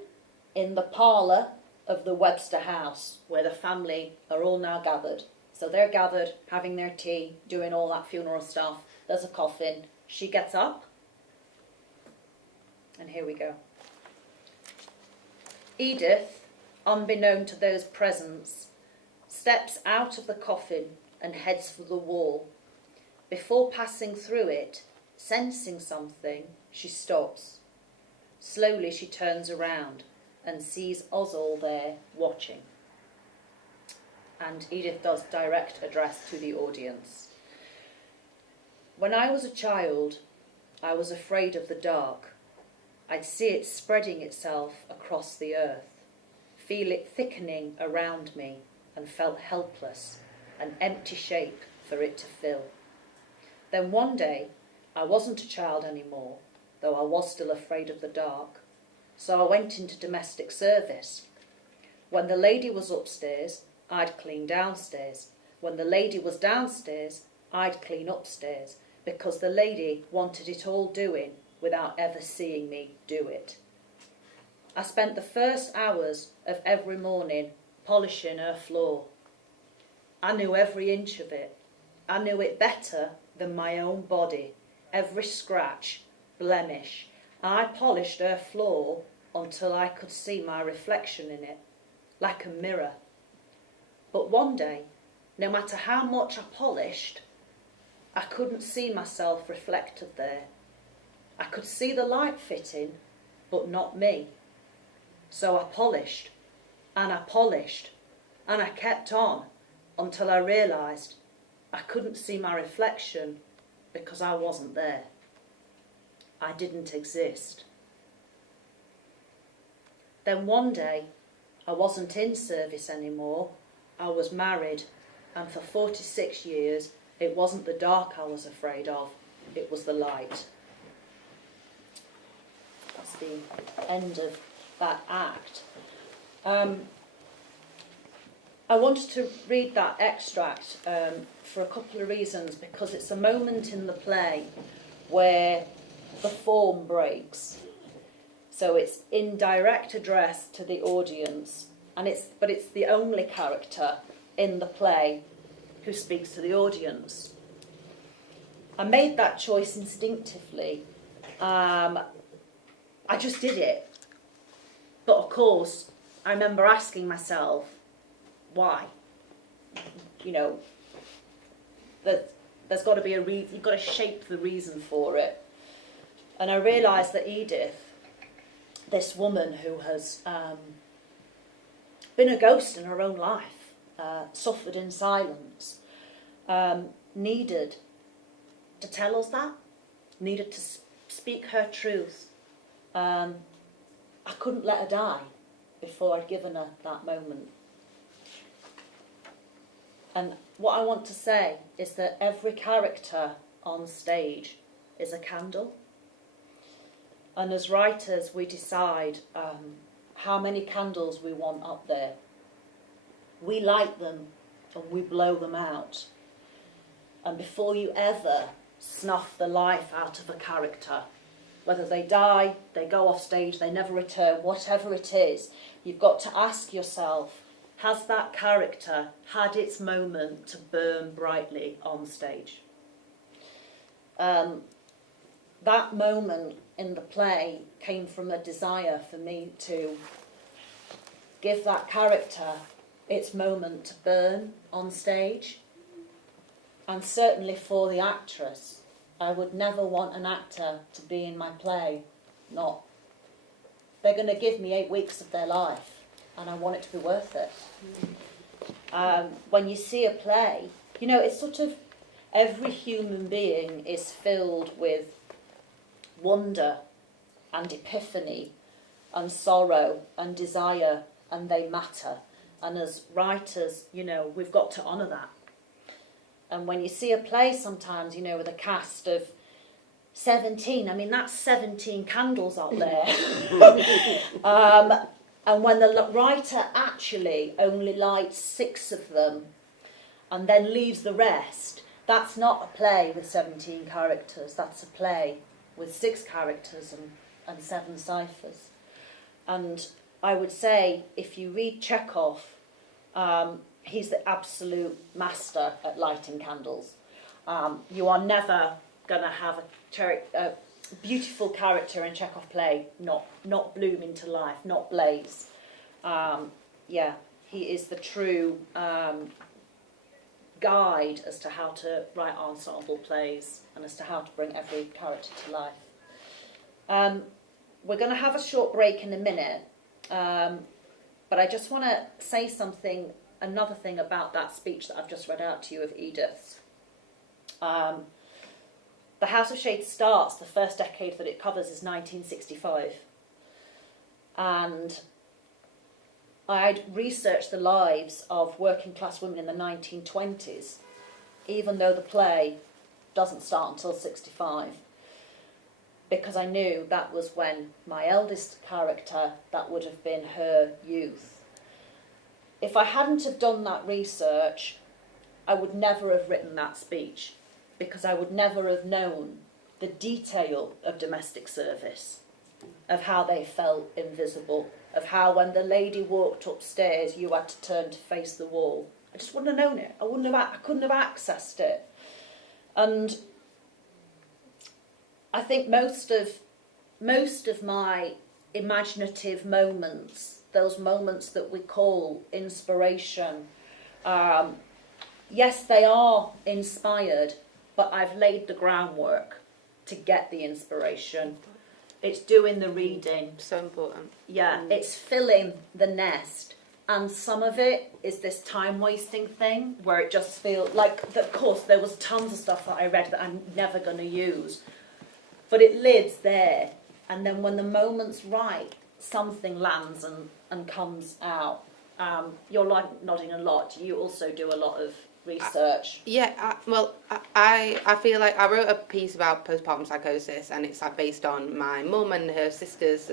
in the parlour of the Webster house, where the family are all now gathered. So they're gathered, having their tea, doing all that funeral stuff. There's a coffin. She gets up, and here we go. Edith, unbeknown to those present, steps out of the coffin and heads for the wall. Before passing through it, sensing something, she stops. Slowly she turns around and sees Ozzel there watching. And Edith does direct address to the audience. When I was a child, I was afraid of the dark. I'd see it spreading itself across the earth, feel it thickening around me, and felt helpless, an empty shape for it to fill. Then one day, I wasn't a child anymore, though I was still afraid of the dark. So I went into domestic service. When the lady was upstairs, I'd clean downstairs. When the lady was downstairs, I'd clean upstairs, because the lady wanted it all doing without ever seeing me do it. I spent the first hours of every morning polishing her floor. I knew every inch of it. I knew it better than my own body, every scratch, blemish. I polished her floor until I could see my reflection in it, like a mirror. But one day, no matter how much I polished, I couldn't see myself reflected there. I could see the light fitting, but not me. So I polished, and I polished, and I kept on until I realised I couldn't see my reflection because I wasn't there. I didn't exist. Then one day, I wasn't in service anymore. I was married, and for 46 years, it wasn't the dark I was afraid of, it was the light. That's the end of that act. I wanted to read that extract for a couple of reasons, because it's a moment in the play where the form breaks. So it's in direct address to the audience, but it's the only character in the play who speaks to the audience. I made that choice instinctively. I just did it. But of course, I remember asking myself, why? You know, that there's got to be a reason. You've got to shape the reason for it. And I realised that Edith, this woman who has been a ghost in her own life, suffered in silence, needed to tell us that, needed to speak her truth. I couldn't let her die before I'd given her that moment. And what I want to say is that every character on stage is a candle. And as writers, we decide how many candles we want up there. We light them and we blow them out. And before you ever snuff the life out of a character, whether they die, they go off stage, they never return, whatever it is, you've got to ask yourself, has that character had its moment to burn brightly on stage? That moment in the play came from a desire for me to give that character its moment to burn on stage. And certainly for the actress, I would never want an actor to be in my play they're going to give me 8 weeks of their life, and I want it to be worth it. When you see a play, you know, it's sort of every human being is filled with wonder and epiphany and sorrow and desire, and they matter. And as writers, you know, we've got to honour that. And when you see a play sometimes, you know, with a cast of 17, I mean, that's 17 candles up there. And when the writer actually only lights 6 of them and then leaves the rest, that's not a play with 17 characters. That's a play with 6 characters and 7 ciphers. And I would say, if you read Chekhov, he's the absolute master at lighting candles. You are never going to have a beautiful character in Chekhov play not bloom into life, not blaze. He is the true guide as to how to write ensemble plays and as to how to bring every character to life. We're going to have a short break in a minute, but I just want to say another thing about that speech that I've just read out to you of Edith's. The House of Shades starts, the first decade that it covers is 1965. And I'd researched the lives of working class women in the 1920s, even though the play doesn't start until 65, because I knew that was when my eldest character, that would have been her youth. If I hadn't have done that research, I would never have written that speech, because I would never have known the detail of domestic service, of how they felt invisible, of how when the lady walked upstairs you had to turn to face the wall. I just wouldn't have known it. I couldn't have accessed it. And I think most of my imaginative moments, those moments that we call inspiration, yes, they are inspired, but I've laid the groundwork to get the inspiration. It's doing the reading. So important. Yeah, it's filling the nest. And some of it is this time-wasting thing where it just feels like, of course, there was tons of stuff that I read that I'm never going to use. But it lives there. And then when the moment's right, something lands and comes out. You're like nodding a lot. You also do a lot of research. I feel like I wrote a piece about postpartum psychosis, and it's like based on my mum and her sisters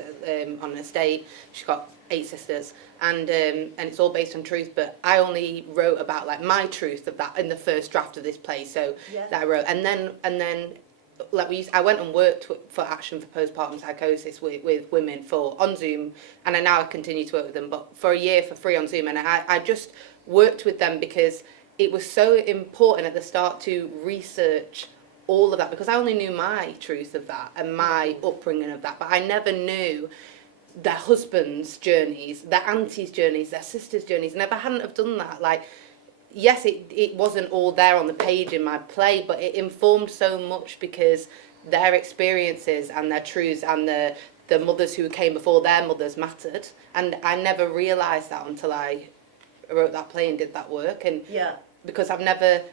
on an estate. She's got 8 sisters, and it's all based on truth. But I only wrote about like my truth of that in the first draft of this play. So that I wrote, and then like I went and worked for Action for Postpartum Psychosis with women on Zoom, and I now continue to work with them, but for a year for free on Zoom, and I just worked with them because it was so important at the start to research all of that, because I only knew my truth of that and my upbringing of that, but I never knew their husbands' journeys, their aunties' journeys, their sisters' journeys, and if I hadn't have done that, like, yes, it wasn't all there on the page in my play, but it informed so much because their experiences and their truths and the mothers who came before their mothers mattered. And I never realised that until I wrote that play and did that work. And because I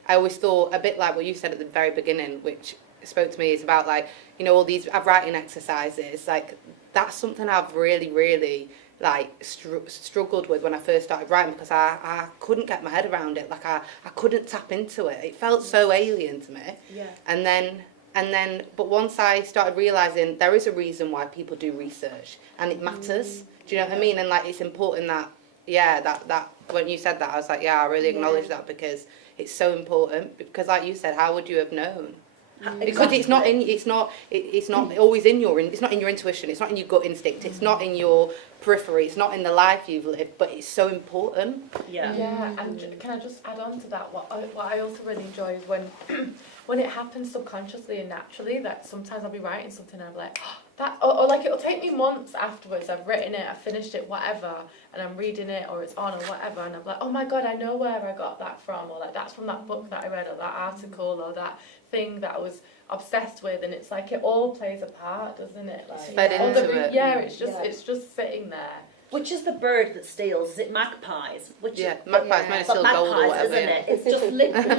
always thought, a bit like what you said at the very beginning, which spoke to me, is about like, all these writing exercises, like that's something I've really, really like struggled with when I first started writing, because I couldn't get my head around it. Like I couldn't tap into it. It felt so alien to me. And then but once I started realising there is a reason why people do research and it matters. Do you know what I mean? And like it's important that that when you said that, I was like, I really acknowledge that, because it's so important. Because like you said, how would you have known? Because it's not always in your it's not in your intuition, it's not in your gut instinct, it's not in your periphery, it's not in the life you've lived, but it's so important. And can I just add on to that, what I also really enjoy is when when it happens subconsciously and naturally, that sometimes I'll be writing something and I'm like, that, or like it'll take me months afterwards, I've written it, I've finished it, whatever, and I'm reading it or it's on or whatever, and I'm like, oh my god, I know where I got that from, or like that's from that book that I read, or that article, or that thing that I was obsessed with. And it's like it all plays a part, doesn't it? Like, it's fed into it. It's just sitting there. Which is the bird that steals? Is it magpies? Magpies, might steal gold or whatever. Isn't it? It's just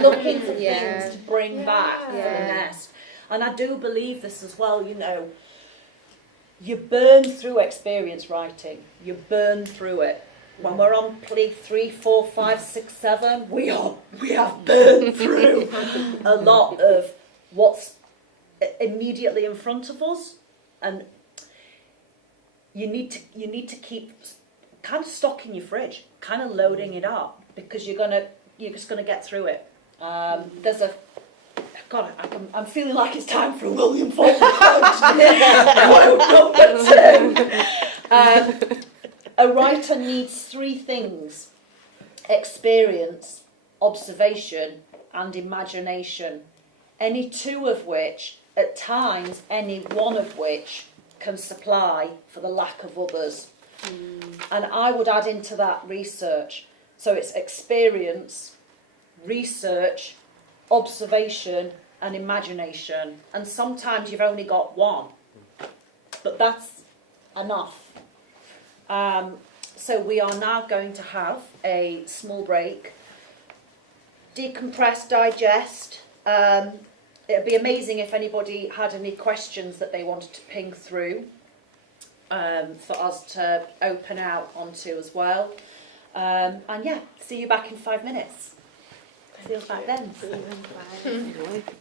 looking for things to bring back for the nest. And I do believe this as well. You burn through experience writing. You burn through it. When we're on play 3, 4, 5, 6, 7, we have burned through a lot of what's immediately in front of us, and you need to keep kind of stocking your fridge, kind of loading it up, because you're just gonna get through it. There's a I'm feeling like it's time for a William Faulkner quote. A writer needs 3 things: experience, observation, and imagination. Any 2 of which, at times, any 1 of which can supply for the lack of others. And I would add into that research. So it's experience, research, observation, and imagination. And sometimes you've only got 1, but that's enough. So we are now going to have a small break, decompress, digest. It'd be amazing if anybody had any questions that they wanted to ping through for us to open out onto as well. And see you back in 5 minutes. See you back then. See you in 5.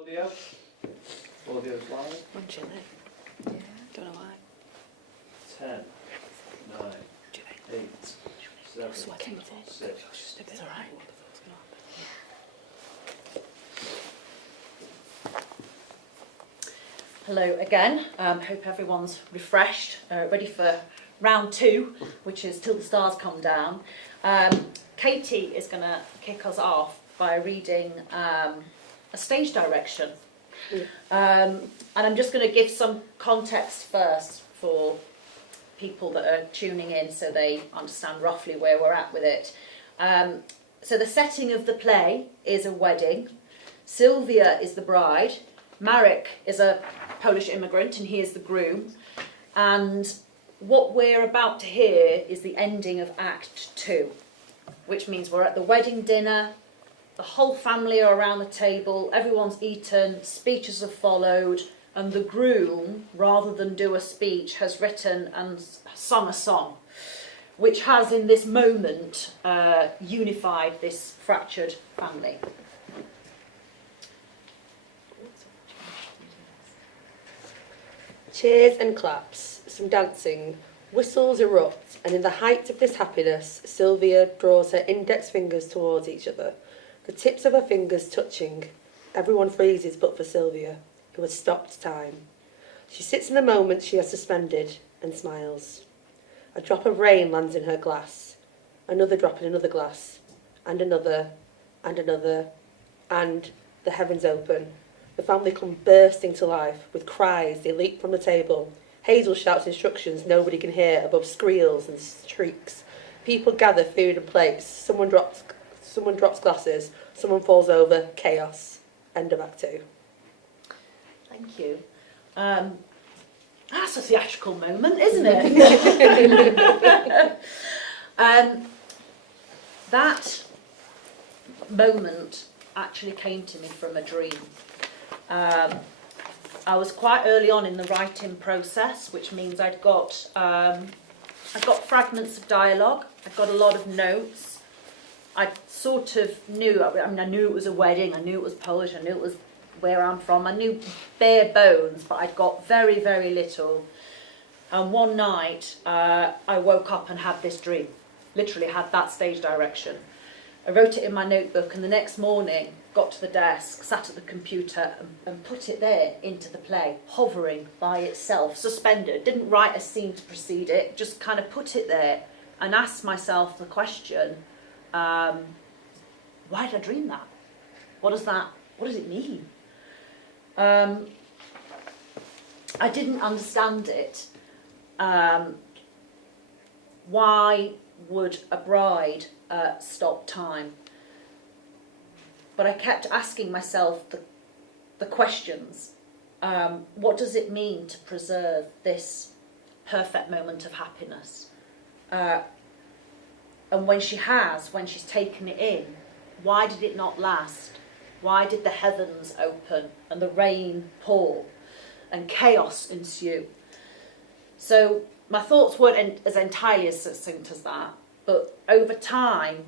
Audio. Audio's live. I'm chilling. Yeah. Don't know why. 10, 9, 8, 7, 6. It's alright. Hello again. Hope everyone's refreshed, ready for round 2, which is Till the Stars Come Down. Katie is going to kick us off by reading a stage direction. And I'm just going to give some context first for people that are tuning in so they understand roughly where we're at with it. So the setting of the play is a wedding. Sylvia is the bride. Marek is a Polish immigrant and he is the groom. And what we're about to hear is the ending of Act 2, which means we're at the wedding dinner. The whole family are around the table, everyone's eaten, speeches have followed, and the groom, rather than do a speech, has written and sung a song, which has in this moment unified this fractured family. Cheers and claps, some dancing, whistles erupt, and in the height of this happiness, Sylvia draws her index fingers towards each other, the tips of her fingers touching. Everyone freezes but for Sylvia, who has stopped time. She sits in the moment she has suspended and smiles. A drop of rain lands in her glass, another drop in another glass, and another, and another, and the heavens open. The family come bursting to life. With cries, they leap from the table. Hazel shouts instructions nobody can hear above squeals and shrieks. People gather food and plates. Someone drops glasses. Someone falls over. Chaos. End of Act 2. Thank you. That's a theatrical moment, isn't it? That moment actually came to me from a dream. I was quite early on in the writing process, which means I'd got fragments of dialogue, I'd got a lot of notes. I sort of knew, I knew it was a wedding, I knew it was Polish, I knew it was where I'm from, I knew bare bones, but I'd got very, very little. And one night, I woke up and had this dream, literally had that stage direction. I wrote it in my notebook, and the next morning, got to the desk, sat at the computer and put it there into the play, hovering by itself, suspended. Didn't write a scene to precede it, just kind of put it there and asked myself the question, why did I dream that? What does it mean? I didn't understand it. Why would a bride stop time? But I kept asking myself the questions. What does it mean to preserve this perfect moment of happiness? And when she's taken it in, why did it not last? Why did the heavens open and the rain pour and chaos ensue? So my thoughts weren't as entirely as succinct as that, but over time,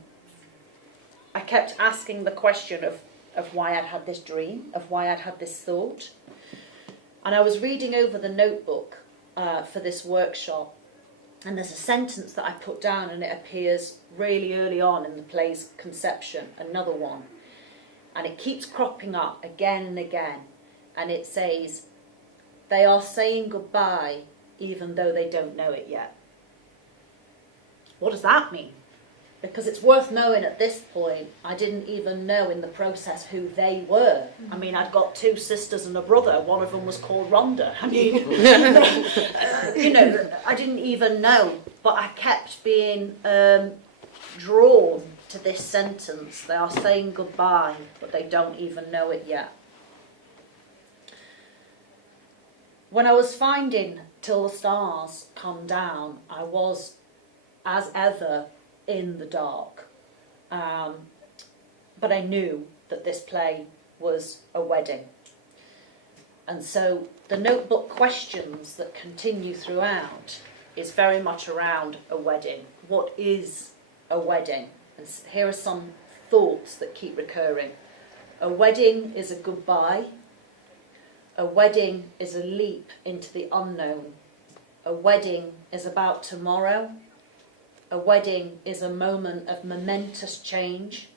I kept asking the question of why I'd had this dream, of why I'd had this thought. And I was reading over the notebook for this workshop, and there's a sentence that I put down, and it appears really early on in the play's conception, another one. And it keeps cropping up again and again. And it says, they are saying goodbye even though they don't know it yet. What does that mean? Because it's worth knowing at this point, I didn't even know in the process who they were. I mean, I'd got 2 sisters and a brother. One of them was called Rhonda. I mean, I didn't even know. But I kept being drawn to this sentence. They are saying goodbye, but they don't even know it yet. When I was finding Till the Stars Come Down, I was, as ever, in the dark. But I knew that this play was a wedding. And so the notebook questions that continue throughout is very much around a wedding. What is a wedding? And here are some thoughts that keep recurring. A wedding is a goodbye A wedding is a leap into the unknown. A wedding is about tomorrow. A wedding is a moment of momentous change.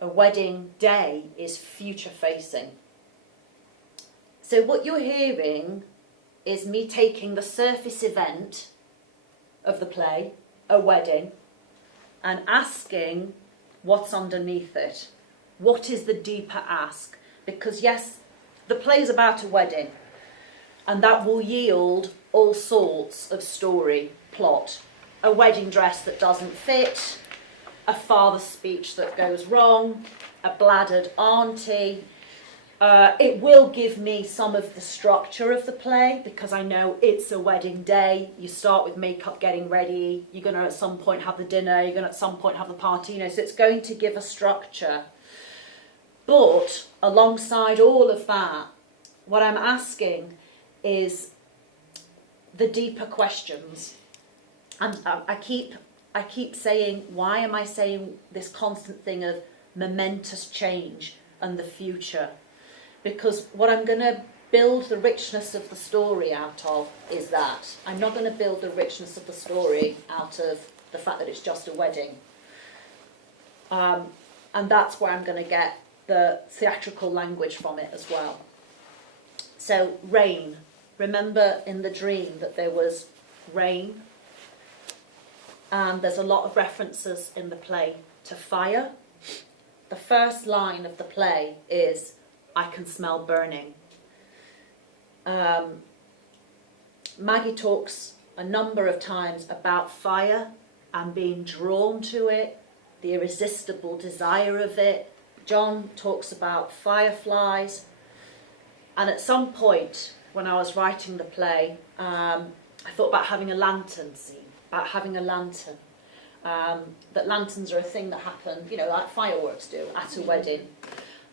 A wedding day is future facing. So what you're hearing is me taking the surface event of the play, a wedding, and asking what's underneath it. What is the deeper ask? Because yes, the play is about a wedding, and that will yield all sorts of story, plot. A wedding dress that doesn't fit, a father's speech that goes wrong, a bladdered auntie. It will give me some of the structure of the play because I know it's a wedding day. You start with makeup, getting ready. You're going to at some point have the dinner. You're going to at some point have the party. You know, so it's going to give a structure. But alongside all of that, what I'm asking is the deeper questions. And I keep saying, why am I saying this constant thing of momentous change and the future? Because what I'm going to build the richness of the story out of is that. I'm not going to build the richness of the story out of the fact that it's just a wedding. And that's where I'm going to get the theatrical language from it as well. So, rain. Remember in the dream that there was rain? And there's a lot of references in the play to fire. The first line of the play is, I can smell burning. Maggie talks a number of times about fire and being drawn to it, the irresistible desire of it. John talks about fireflies. And at some point, when I was writing the play, I thought about having a lantern scene, about having a lantern. That lanterns are a thing that happen, you know, like fireworks do at a wedding.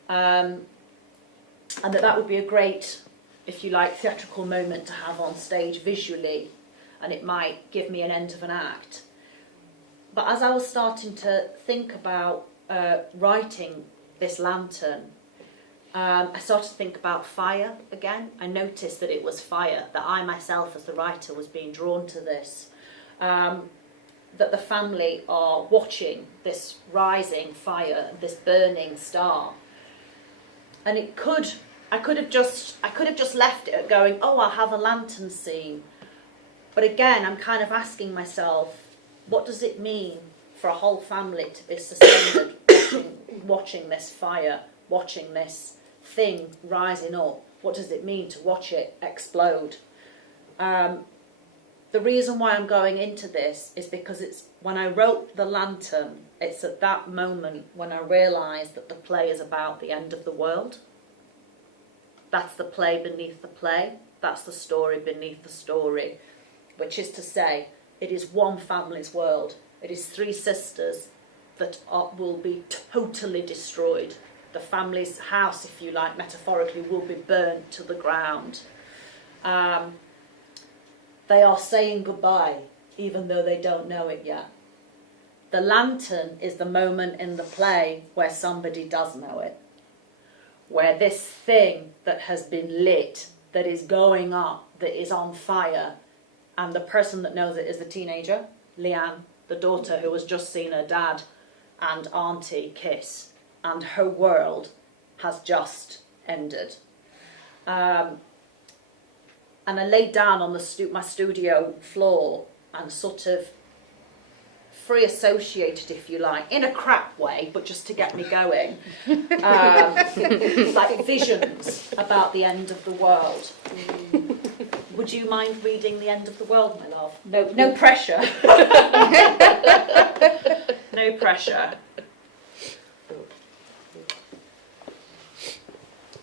And that would be a great, if you like, theatrical moment to have on stage visually, and it might give me an end of an act. But as I was starting to think about writing this lantern, I started to think about fire again. I noticed that it was fire, that I myself as the writer was being drawn to this. That the family are watching this rising fire, this burning star. And I could have just left it at going, oh, I'll have a lantern scene. But again, I'm kind of asking myself, what does it mean for a whole family to be suspended watching this fire, watching this thing rising up? What does it mean to watch it explode? The reason why I'm going into this is because it's when I wrote The Lantern, it's at that moment when I realised that the play is about the end of the world. That's the play beneath the play. That's the story beneath the story. Which is to say, it is one family's world. It is three sisters that will be totally destroyed. The family's house, if you like, metaphorically, will be burnt to the ground. They are saying goodbye, even though they don't know it yet. The lantern is the moment in the play where somebody does know it. Where this thing that has been lit, that is going up, that is on fire, and the person that knows it is the teenager, Leanne, the daughter who has just seen her dad and auntie kiss, and her world has just ended. And I laid down on my studio floor and sort of free associated, if you like, in a crap way, but just to get me going. Like visions about the end of the world. Would you mind reading The End of the World, my love? No pressure. No pressure.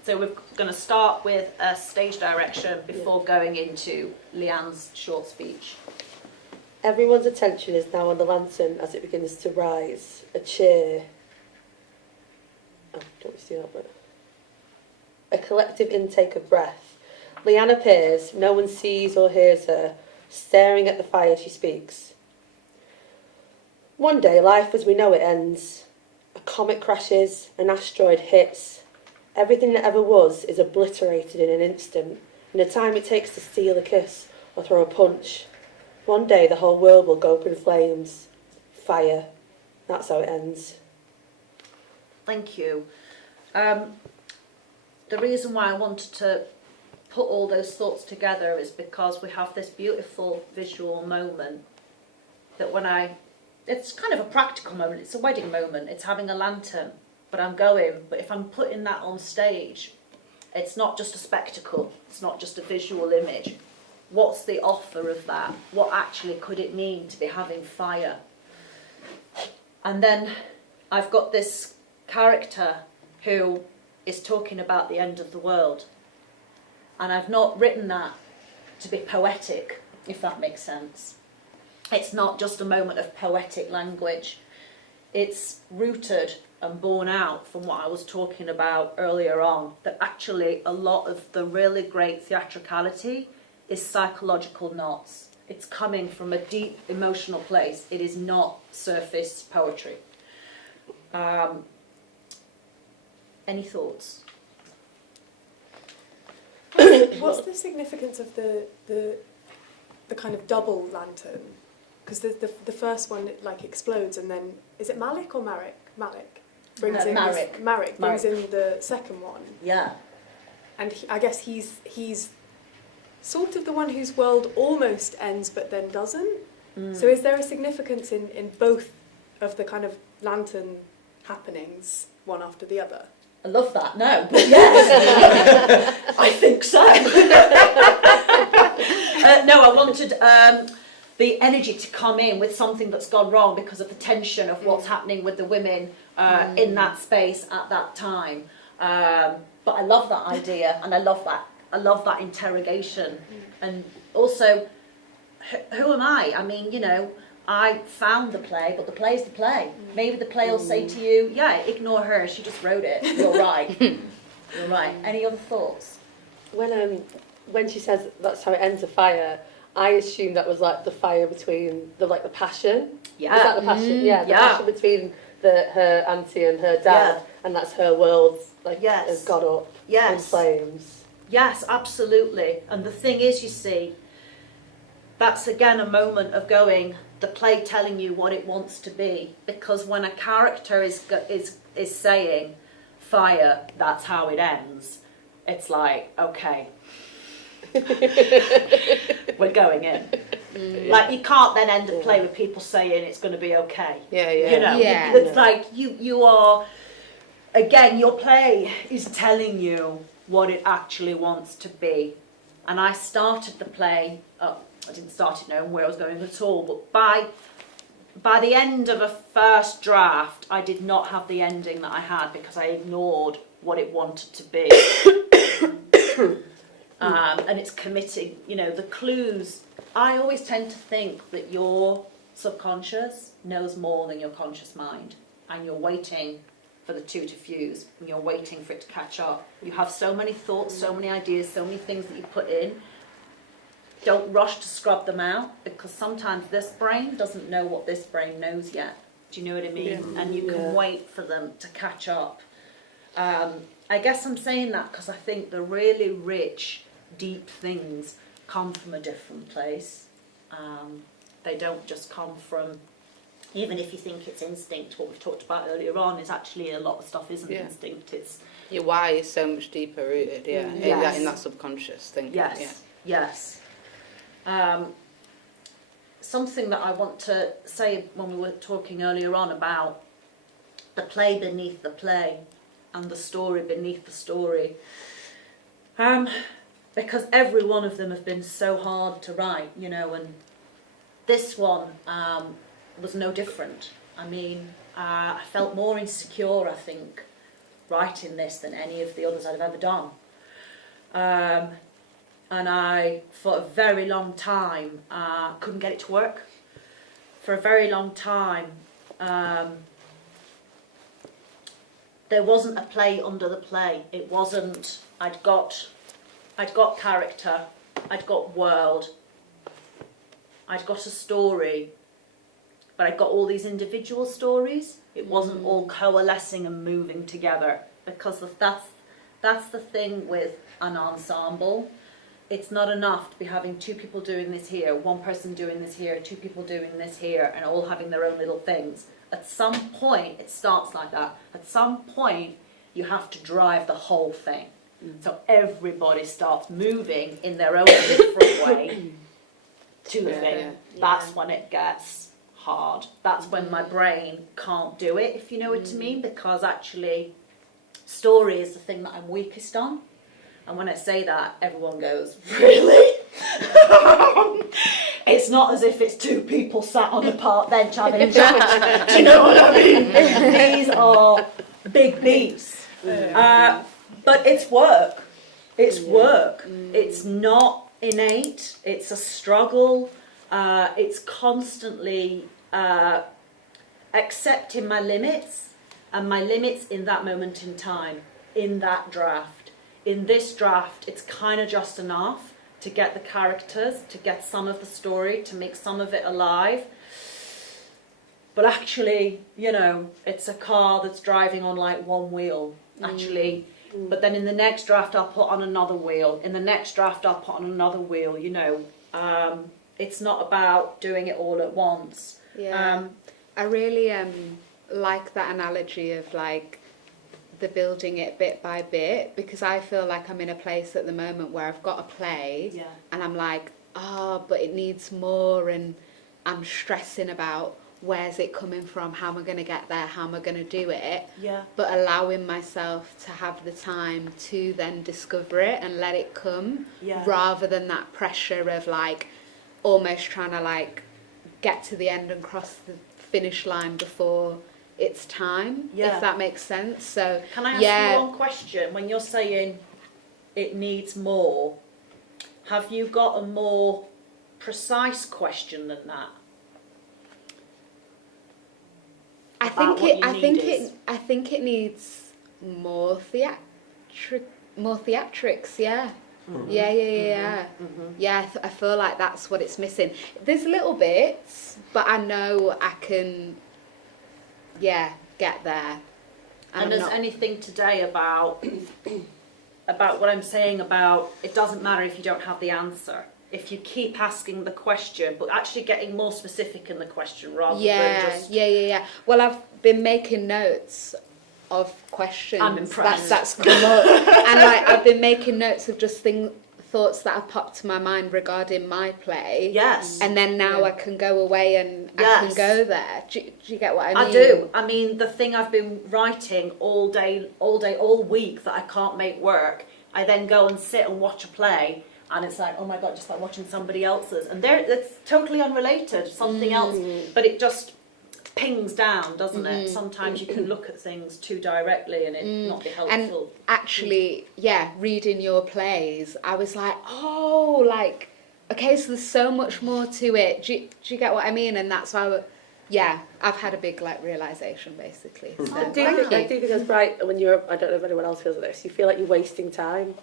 So we're going to start with a stage direction before going into Leanne's short speech. Everyone's attention is now on the lantern as it begins to rise. A cheer. Oh, don't see that, but a collective intake of breath. Leanne appears. No one sees or hears her. Staring at the fire, she speaks. One day, life as we know it ends. A comet crashes. An asteroid hits. Everything that ever was is obliterated in an instant. In the time it takes to steal a kiss or throw a punch, one day the whole world will go up in flames. Fire. That's how it ends. Thank you. The reason why I wanted to put all those thoughts together is because we have this beautiful visual moment that it's kind of a practical moment, it's a wedding moment, it's having a lantern, but if I'm putting that on stage, it's not just a spectacle, it's not just a visual image. What's the offer of that? What actually could it mean to be having fire? And then I've got this character who is talking about the end of the world. And I've not written that to be poetic, if that makes sense. It's not just a moment of poetic language. It's rooted and born out from what I was talking about earlier on, that actually a lot of the really great theatricality is psychological knots. It's coming from a deep emotional place. It is not surface poetry. Any thoughts? What's the significance of the kind of double lantern? Because the first one like explodes, and then is it Malik or Marek? Malik brings in Marek brings in the second one. Yeah. And I guess he's sort of the one whose world almost ends but then doesn't. So is there a significance in both of the kind of lantern happenings, one after the other? I love that. No, but yes, I think so. No, I wanted the energy to come in with something that's gone wrong because of the tension of what's happening with the women in that space at that time. But I love that idea, and I love that interrogation, and also, who am I? I mean, I found the play, but the play's the play. Maybe the play will say to you, yeah, ignore her, she just wrote it. You're right. You're right. Any other thoughts? When she says that's how it ends, a fire, I assumed that was like the fire between the passion. Yeah. Is that the passion? Yeah, the passion between her auntie and her dad, and that's her world has got up in flames. Yes, absolutely. And the thing is, you see, that's again a moment of the play telling you what it wants to be, because when a character is saying fire, that's how it ends, it's like, okay, we're going in. Like, you can't then end a play with people saying it's going to be okay. It's like you are, again, your play is telling you what it actually wants to be. And I started the play I didn't start it knowing where I was going at all, but by the end of a first draft, I did not have the ending that I had because I ignored what it wanted to be. And it's committing, the clues. I always tend to think that your subconscious knows more than your conscious mind, and you're waiting for the two to fuse, and you're waiting for it to catch up. You have so many thoughts, so many ideas, so many things that you put in. Don't rush to scrub them out, because sometimes this brain doesn't know what this brain knows yet. Do you know what I mean? Yeah. And you can wait for them to catch up. I guess I'm saying that because I think the really rich, deep things come from a different place. They don't just come from, even if you think it's instinct, what we've talked about earlier on is actually a lot of stuff isn't instinct. It's your why is so much deeper rooted, in that subconscious thing. Yes. Something that I want to say when we were talking earlier on about the play beneath the play and the story beneath the story, because every one of them have been so hard to write, and this one was no different. I mean, I felt more insecure, I think, writing this than any of the others I've ever done. And I, for a very long time, couldn't get it to work. For a very long time, there wasn't a play under the play. It wasn't, I'd got character, I'd got world, I'd got a story, but I'd got all these individual stories. It wasn't all coalescing and moving together, because that's the thing with an ensemble. It's not enough to be having two people doing this here, one person doing this here, two people doing this here, and all having their own little things. At some point, it starts like that. At some point, you have to drive the whole thing. So everybody starts moving in their own different way to the thing. That's when it gets hard. That's when my brain can't do it, if you know what I mean, because actually story is the thing that I'm weakest on. And when I say that, everyone goes, really? It's not as if it's two people sat on a park bench having a chat. Do you know what I mean? These are big beats. But it's work. It's work. It's not innate. It's a struggle. It's constantly accepting my limits, and my limits in that moment in time, in that draft. In this draft, it's kind of just enough to get the characters, to get some of the story, to make some of it alive. But actually, you know, it's a car that's driving on like one wheel, actually. But then in the next draft, I'll put on another wheel. In the next draft, I'll put on another wheel, you know. It's not about doing it all at once. Yeah. I really like that analogy of like the building it bit by bit, because I feel like I'm in a place at the moment where I've got a play and I'm like, but it needs more, and I'm stressing about where's it coming from, how am I going to get there, how am I going to do it, but allowing myself to have the time to then discover it and let it come, rather than that pressure of like almost trying to like get to the end and cross the finish line before it's time, if that makes sense. So can I ask you one question? When you're saying it needs more, have you got a more precise question than that? I think it needs more theatrics. Yeah. I feel like that's what it's missing. There's little bits, but I know I can get there. And there's anything today about what I'm saying about it doesn't matter if you don't have the answer. If you keep asking the question, but actually getting more specific in the question rather than just... Well, I've been making notes of questions. I'm impressed. That's come up. And like, I've been making notes of just thoughts that have popped to my mind regarding my play. Yes. And then now I can go away and I can go there. Do you get what I mean? I do. I mean, the thing I've been writing all week that I can't make work, I then go and sit and watch a play, and it's like, oh my God, just like watching somebody else's. And it's totally unrelated, something else, but it just pings down, doesn't it? Sometimes you can look at things too directly and it not be helpful. And actually, reading your plays, I was like, okay, so there's so much more to it. Do you get what I mean? And that's why, I've had a big realisation, basically. So, I do think that's right. When I don't know if anyone else feels like this, you feel like you're wasting time.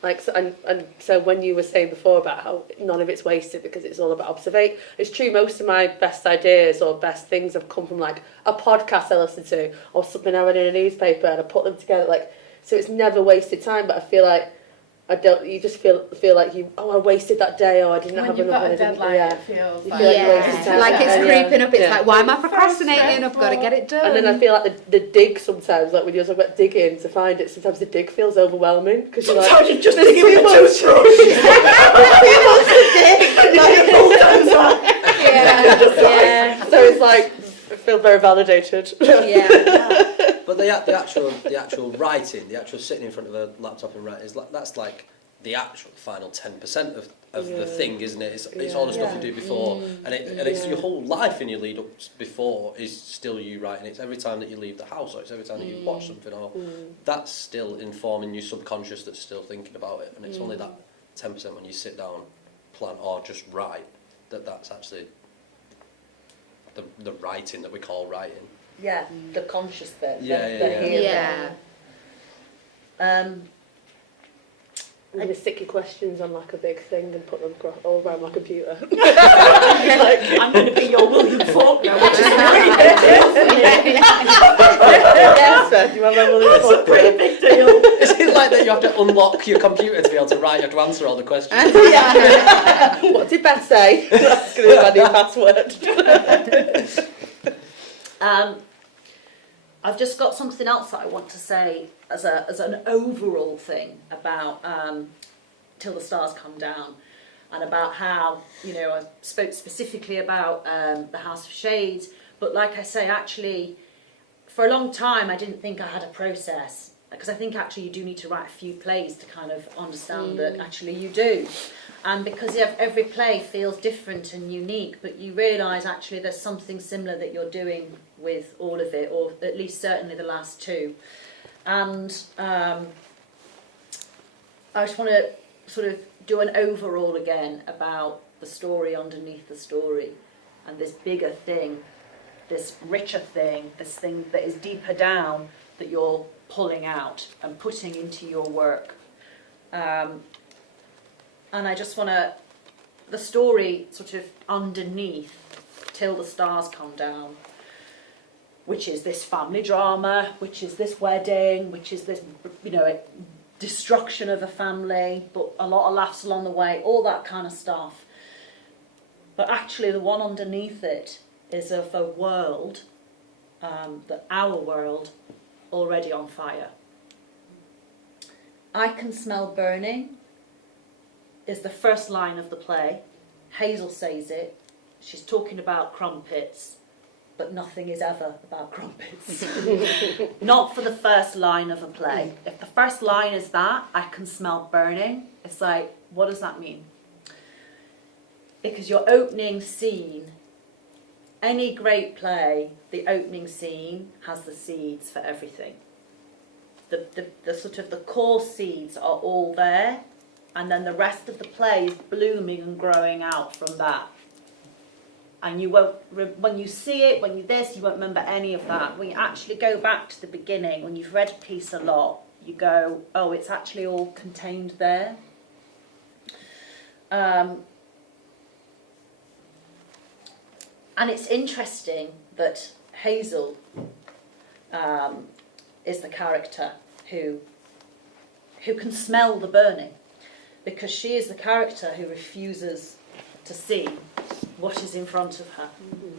Like, so, and so when you were saying before about how none of it's wasted because it's all about observation, it's true. Most of my best ideas or best things have come from like a podcast I listened to or something I read in a newspaper and I put them together. Like, so it's never wasted time. But I feel like you just feel like I wasted that day, or I didn't have enough. When you've got a deadline, it feels like you wasted time. Like it's creeping up. It's like, why am I procrastinating? I've got to get it done. And then I feel like the dig sometimes, like when you're talking about digging to find it, sometimes the dig feels overwhelming because you're like, sometimes you're just digging with a toothbrush. So it's like I feel very validated. But the actual writing, the actual sitting in front of a laptop and writing, that's like the actual final 10% of the thing, isn't it? It's all the stuff you do before, and it's your whole life in your lead up before is still you writing. It's every time that you leave the house, or it's every time that you watch something, or that's still informing your subconscious that's still thinking about it, and it's only that 10% when you sit down, plan, or just write that's actually the writing that we call writing. Yeah, the conscious bit. I'm going to stick your questions on like a big thing and put them all around my computer. I'm going to be your William Faulkner, which is really big deal for me. Yes, Beth, you remember William Faulkner? It's a pretty big deal. Is it like that you have to unlock your computer to be able to write, you have to answer all the questions. Yeah. What did Beth say? That's going to be my new password. I've just got something else that I want to say as an overall thing about Till the Stars Come Down, and about how, you know, I spoke specifically about the House of Shades, but like I say, actually, for a long time I didn't think I had a process, because I think actually you do need to write a few plays to kind of understand that actually you do. And because every play feels different and unique, but you realise actually there's something similar that you're doing with all of it, or at least certainly the last two. And I just want to sort of do an overall again about the story underneath the story, and this bigger thing, this richer thing, this thing that is deeper down that you're pulling out and putting into your work. And I just want to, the story sort of underneath Till the Stars Come Down, which is this family drama, which is this wedding, which is this, you know, destruction of a family, but a lot of laughs along the way, all that kind of stuff. But actually the one underneath it is of a world, our world, already on fire. I Can Smell Burning is the first line of the play. Hazel says it. She's talking about crumpets, but nothing is ever about crumpets. Not for the first line of a play. If the first line is that, I can smell burning, it's like, what does that mean? Because your opening scene, any great play, the opening scene has the seeds for everything. The sort of the core seeds are all there, and then the rest of the play is blooming and growing out from that. And you won't, when you see it, when you this, you won't remember any of that. When you actually go back to the beginning, when you've read a piece a lot, you go, oh, it's actually all contained there. And it's interesting that Hazel is the character who can smell the burning, because she is the character who refuses to see what is in front of her.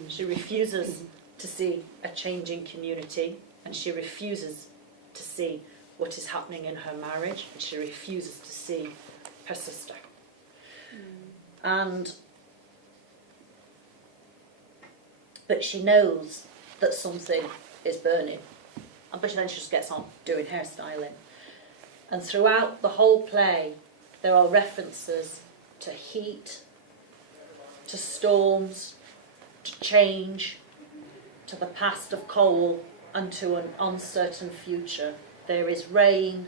She refuses to see a changing community, and she refuses to see what is happening in her marriage, and she refuses to see her sister. But she knows that something is burning, but then she just gets on doing hairstyling. And throughout the whole play, there are references to heat, to storms, to change, to the past of coal, and to an uncertain future. There is rain,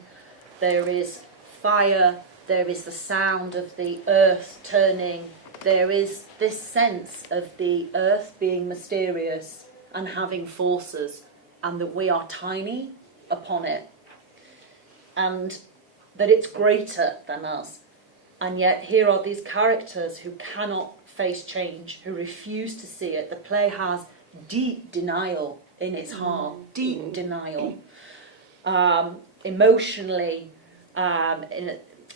there is fire, there is the sound of the earth turning, there is this sense of the earth being mysterious and having forces, and that we are tiny upon it, and that it's greater than us. And yet here are these characters who cannot face change, who refuse to see it. The play has deep denial in its heart, deep denial, emotionally,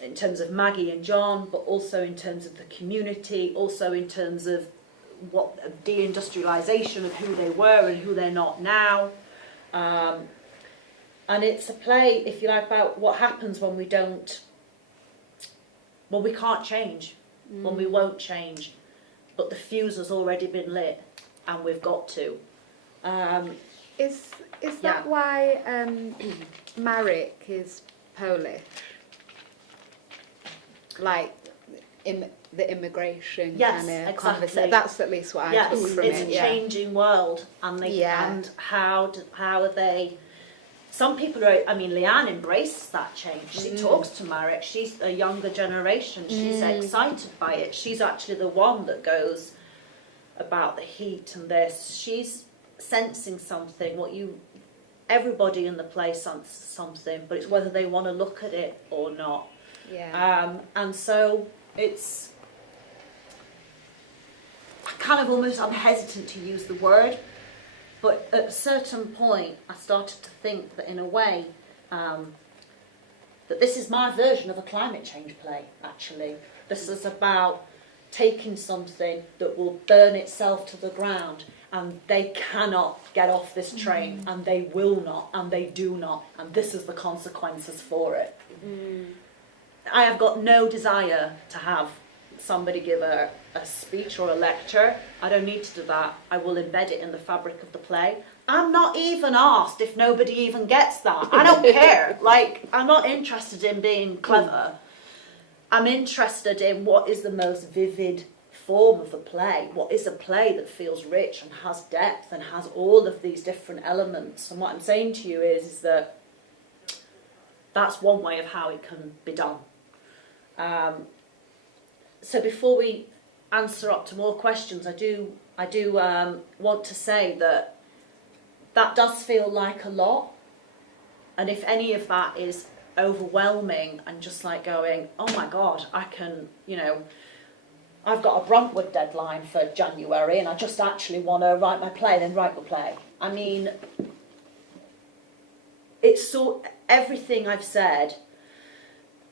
in terms of Maggie and John, but also in terms of the community, also in terms of what deindustrialisation of who they were and who they're not now. And it's a play, if you like, about what happens when we don't, when we can't change, when we won't change, but the fuse has already been lit and we've got to. Is that why Marek is Polish? Like the immigration kind of conversation. That's at least what I took from it. It's a changing world, and and how are they? Some people are. I mean, Leanne embraces that change. She talks to Marek. She's a younger generation. She's excited by it. She's actually the one that goes about the heat and this. She's sensing something. Everybody in the play senses something, but it's whether they want to look at it or not. Yeah. And so it's, I'm hesitant to use the word, but at a certain point I started to think that in a way that this is my version of a climate change play, actually. This is about taking something that will burn itself to the ground, and they cannot get off this train, and they will not, and they do not, and this is the consequences for it. I have got no desire to have somebody give a speech or a lecture. I don't need to do that. I will embed it in the fabric of the play. I'm not even asked if nobody even gets that. I don't care. Like, I'm not interested in being clever. I'm interested in what is the most vivid form of a play. What is a play that feels rich and has depth and has all of these different elements? And what I'm saying to you is that that's one way of how it can be done. So before we answer up to more questions, I do want to say that does feel like a lot. And if any of that is overwhelming and just like going, oh my God, I can, I've got a Bruntwood deadline for January and I just actually want to write my play, then write the play. I mean, everything I've said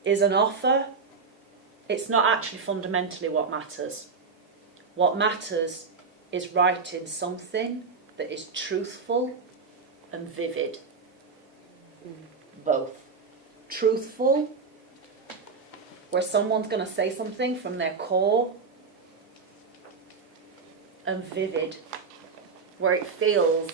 is an offer. It's not actually fundamentally what matters. What matters is writing something that is truthful and vivid. Both. Truthful, where someone's going to say something from their core, and vivid, where it feels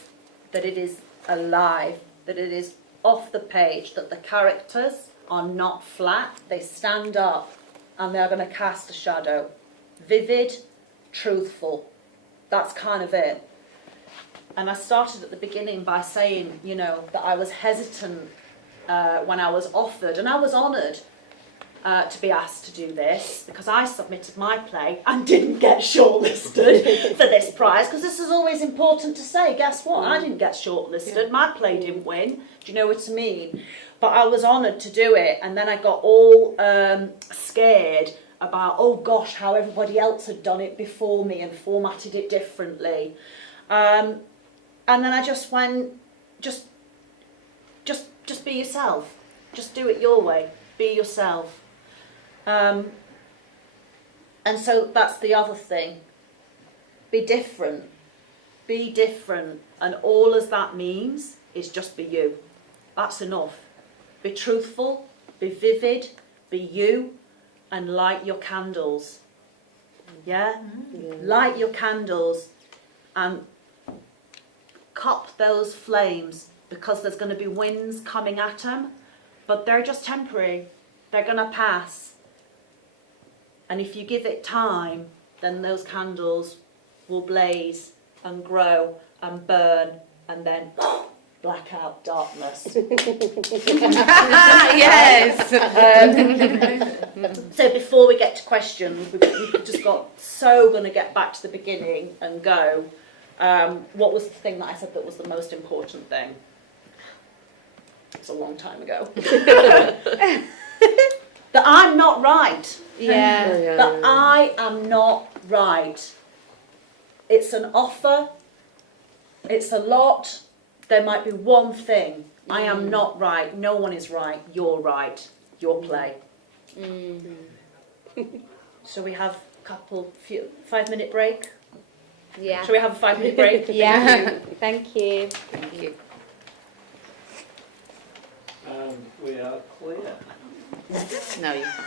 that it is alive, that it is off the page, that the characters are not flat, they stand up and they're going to cast a shadow. Vivid, truthful. That's kind of it. And I started at the beginning by saying, that I was hesitant when I was offered, and I was honoured to be asked to do this, because I submitted my play and didn't get shortlisted for this prize, because this is always important to say. Guess what? I didn't get shortlisted. My play didn't win. Do you know what I mean? But I was honoured to do it, and then I got all scared about, oh gosh, how everybody else had done it before me and formatted it differently. And then I just went, just be yourself. Just do it your way. Be yourself. And so that's the other thing. Be different. Be different. And all as that means is just be you. That's enough. Be truthful, be vivid, be you, and light your candles. Yeah? Light your candles and cup those flames, because there's going to be winds coming at them, but they're just temporary. They're going to pass. And if you give it time, then those candles will blaze and grow and burn and then blackout darkness. Yes. So before we get to questions, we've just got going to get back to the beginning and go. What was the thing that I said that was the most important thing? It's a long time ago. That I'm not right. Yeah. That I am not right. It's an offer. It's a lot. There might be one thing. I am not right. No one is right. You're right. Your play. So we have a 5-minute break? Yeah. Shall we have a 5-minute break? Yeah. Thank you. Thank you. We are clear. No, you can't.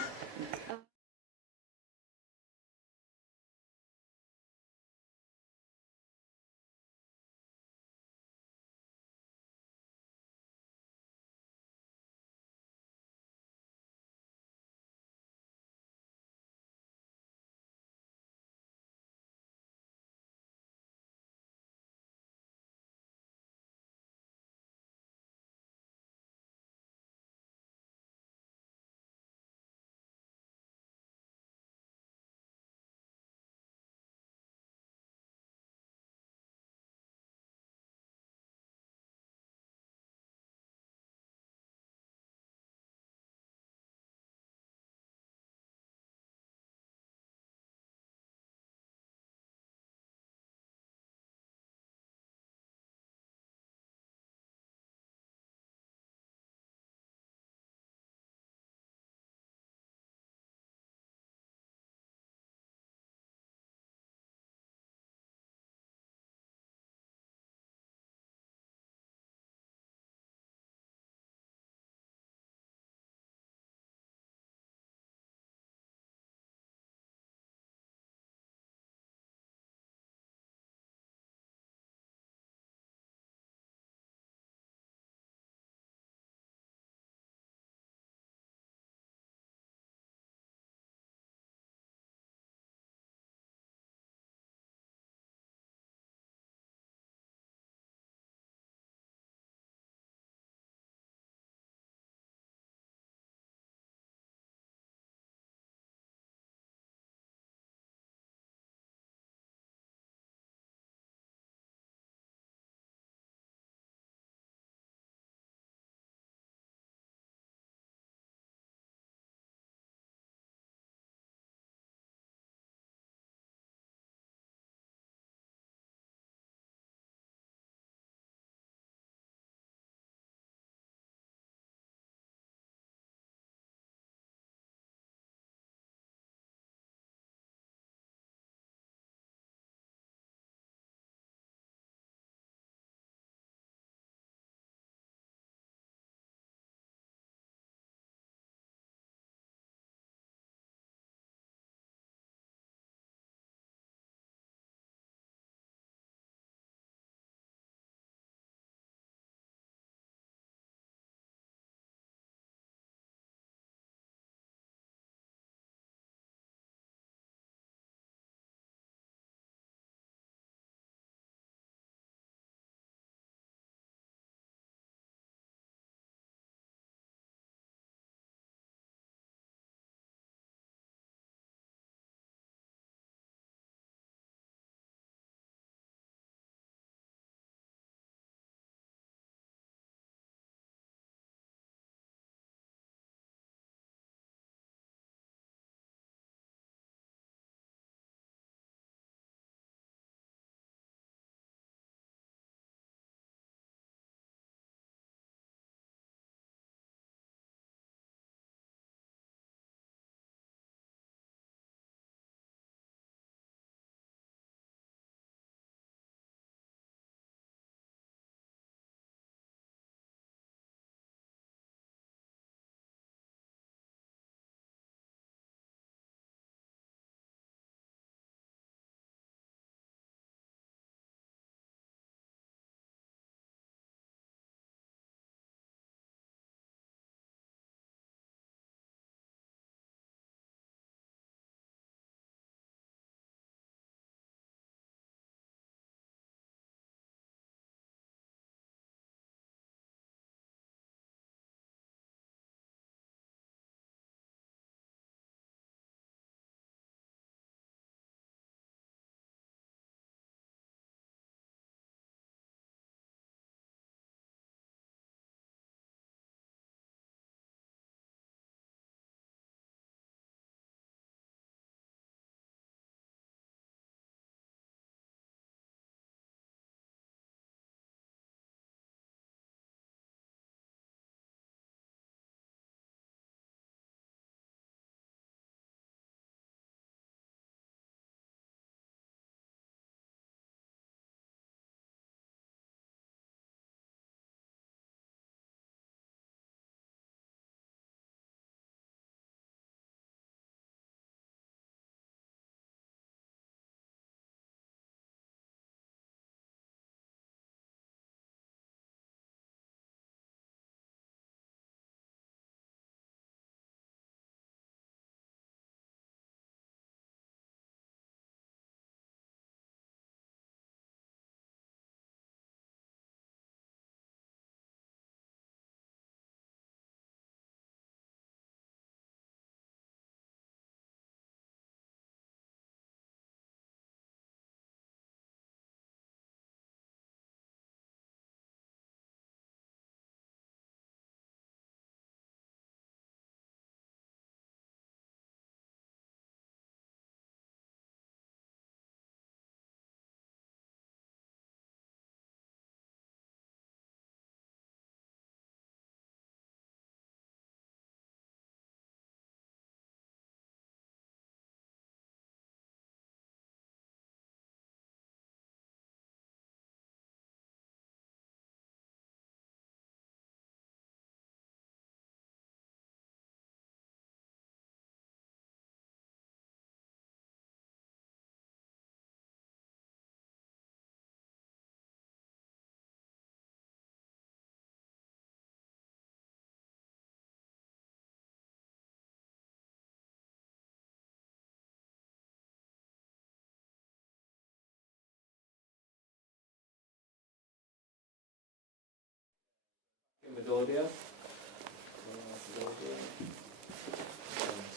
LaGuardia.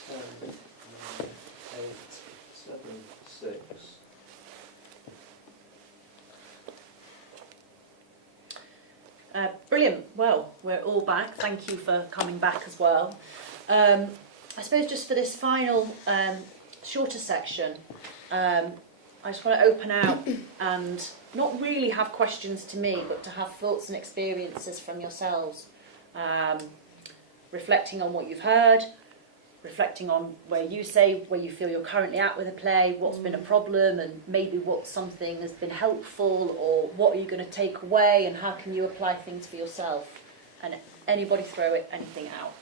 10, 9, 8, 7, 6. Brilliant. Well, we're all back. Thank you for coming back as well. I suppose just for this final shorter section, I just want to open out and not really have questions to me, but to have thoughts and experiences from yourselves, reflecting on what you've heard, reflecting on where you feel you're currently at with a play, what's been a problem, and maybe what something has been helpful, or what are you going to take away, and how can you apply things for yourself. And anybody throw anything out.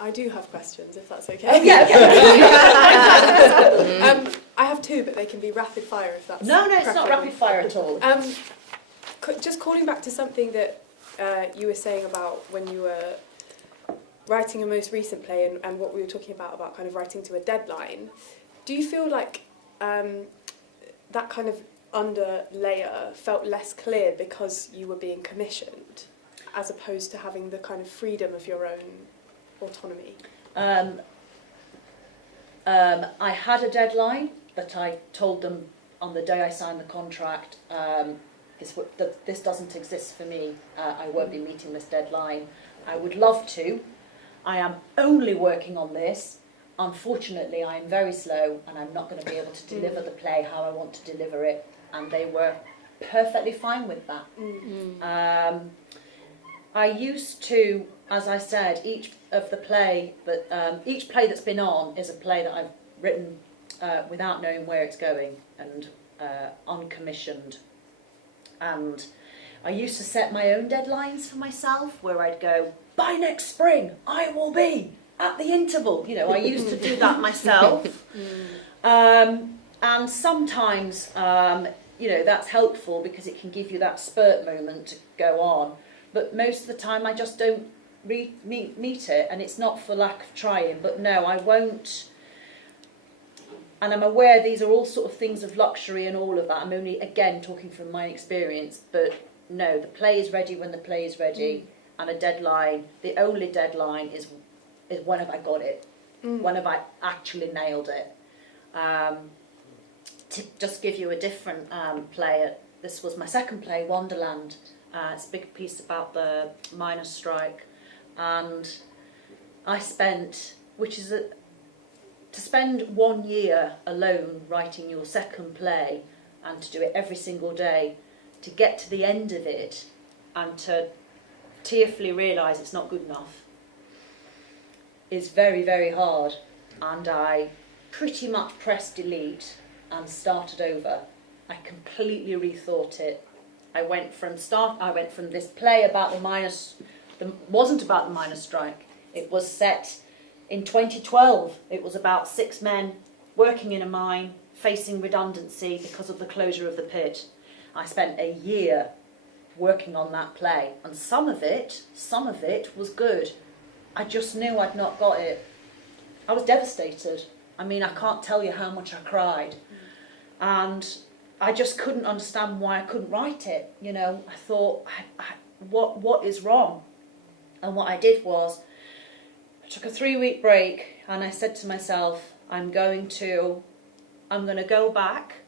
I do have questions, if that's okay. Oh, yeah, okay. I have two, but they can be rapid fire if that's No, it's not preferable. rapid fire at all. Just calling back to something that you were saying about when you were writing a most recent play, and what we were talking about kind of writing to a deadline. Do you feel like that kind of underlayer felt less clear because you were being commissioned, as opposed to having the kind of freedom of your own autonomy? I had a deadline that I told them on the day I signed the contract. This doesn't exist for me. I won't be meeting this deadline. I would love to. I am only working on this. Unfortunately, I am very slow, and I'm not going to be able to deliver the play how I want to deliver it. And they were perfectly fine with that. I used to, as I said, each play that's been on is a play that I've written without knowing where it's going, and uncommissioned. And I used to set my own deadlines for myself, where I'd go, by next spring, I will be at the interval. You know, I used to do that myself. And sometimes, that's helpful because it can give you that spurt moment to go on. But most of the time, I just don't meet it. And it's not for lack of trying, but no, I won't. And I'm aware these are all sort of things of luxury and all of that. I'm only, again, talking from my experience. But no, the play is ready when the play is ready. And a deadline, the only deadline is when have I got it? When have I actually nailed it? To just give you a different play, this was my second play, Wonderland. It's a big piece about the miners' strike. And I spent, to spend 1 year alone writing your second play, and to do it every single day, to get to the end of it and to tearfully realise it's not good enough, is very, very hard. And I pretty much pressed delete and started over. I completely rethought it. I went from this play about wasn't about the miners' strike. It was set in 2012. It was about 6 men working in a mine, facing redundancy because of the closure of the pit. I spent a year working on that play, and some of it was good. I just knew I'd not got it. I was devastated. I mean, I can't tell you how much I cried. And I just couldn't understand why I couldn't write it. You know, I thought, what is wrong? And what I did was, I took a 3-week break, and I said to myself, I'm going to go back,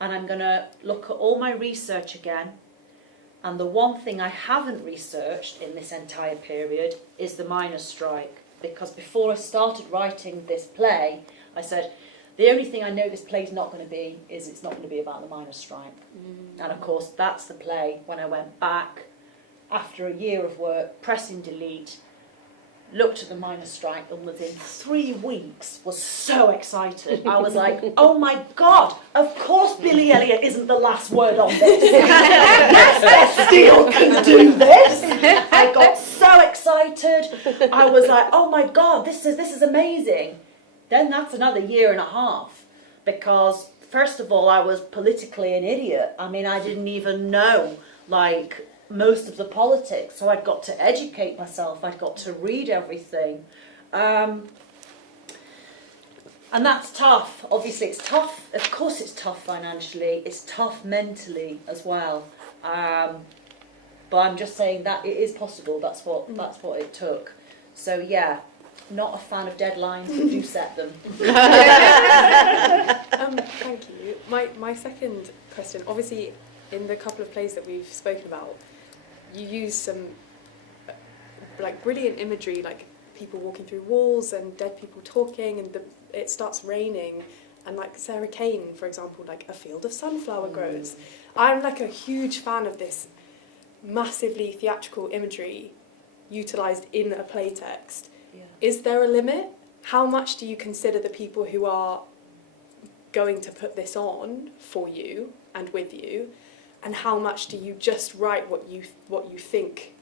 and I'm going to look at all my research again. And the one thing I haven't researched in this entire period is the miners' strike. Because before I started writing this play, I said, the only thing I know this play's not going to be is it's not going to be about the miners' strike. And of course, that's the play. When I went back, after a year of work, pressing delete, looked at the miners' strike, and within 3 weeks was so excited. I was like, oh my God, of course Billy Elliot isn't the last word on this. Yes, Beth Steele can do this. I got so excited. I was like, oh my God, this is amazing. Then that's another 1.5 years, because first of all, I was politically an idiot. I mean, I didn't even know, most of the politics, so I'd got to educate myself, I'd got to read everything, and that's tough. Obviously it's tough, of course it's tough financially, it's tough mentally as well, but I'm just saying that it is possible. That's what it took. So yeah, not a fan of deadlines, but do set them. Thank you. My second question, obviously, in the couple of plays that we've spoken about, you use some like brilliant imagery, like people walking through walls and dead people talking, and it starts raining, and like Sarah Kane, for example, like a field of sunflower grows. I'm like a huge fan of this massively theatrical imagery utilised in a play text. Yeah. Is there a limit? How much do you consider the people who are going to put this on for you and with you, and how much do you just write what you think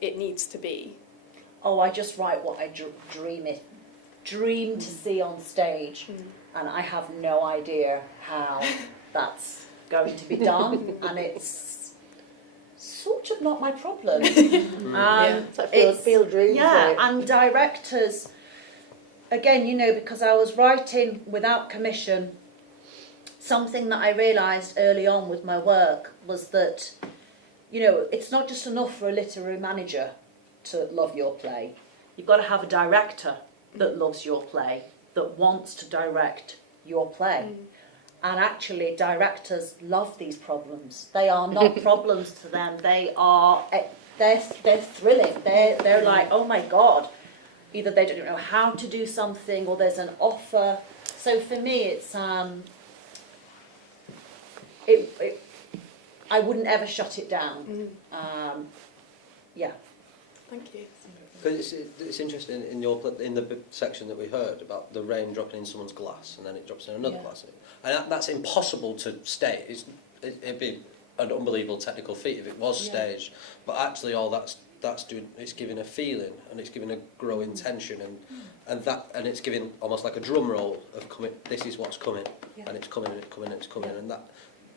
it needs to be? Oh, I just write what I dream to see on stage, and I have no idea how that's going to be done, and it's sort of not my problem. It's like field dreams. Yeah, right? and directors, again, you know, because I was writing without commission, something that I realised early on with my work was that, you know, it's not just enough for a literary manager to love your play. You've got to have a director that loves your play, that wants to direct your play. And actually, directors love these problems. They are not problems to them. They're thrilling. They're like, oh my God. Either they don't know how to do something, or there's an offer. So for me, it's I wouldn't ever shut it down. Yeah. Thank you. Because it's interesting in the section that we heard about the rain dropping in someone's glass and then it drops in another glass, and that's impossible to stage. It'd be an unbelievable technical feat if it was staged, but actually all that's doing, it's giving a feeling and it's giving a growing tension and it's giving almost like a drum roll of coming. This is what's coming, and it's coming and it's coming and it's coming,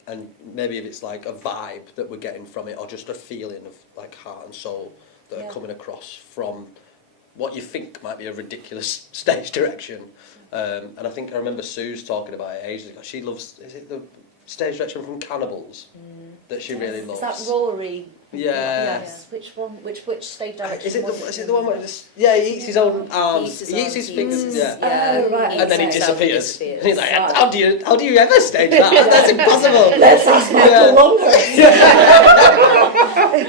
and maybe if it's like a vibe that we're getting from it, or just a feeling of like heart and soul that are coming across from what you think might be a ridiculous stage direction. And I think I remember Sue's talking about it ages ago. She loves, is it the stage direction from Cannibals that she really loves? Is that Rory? Yeah. Yes. Which one? Which stage direction? Is it the one where he eats his own arms? He eats his fingers. Yeah. Oh, right. And then he disappears. And he's like, how do you ever stage that? That's impossible. Let's ask Michael longer.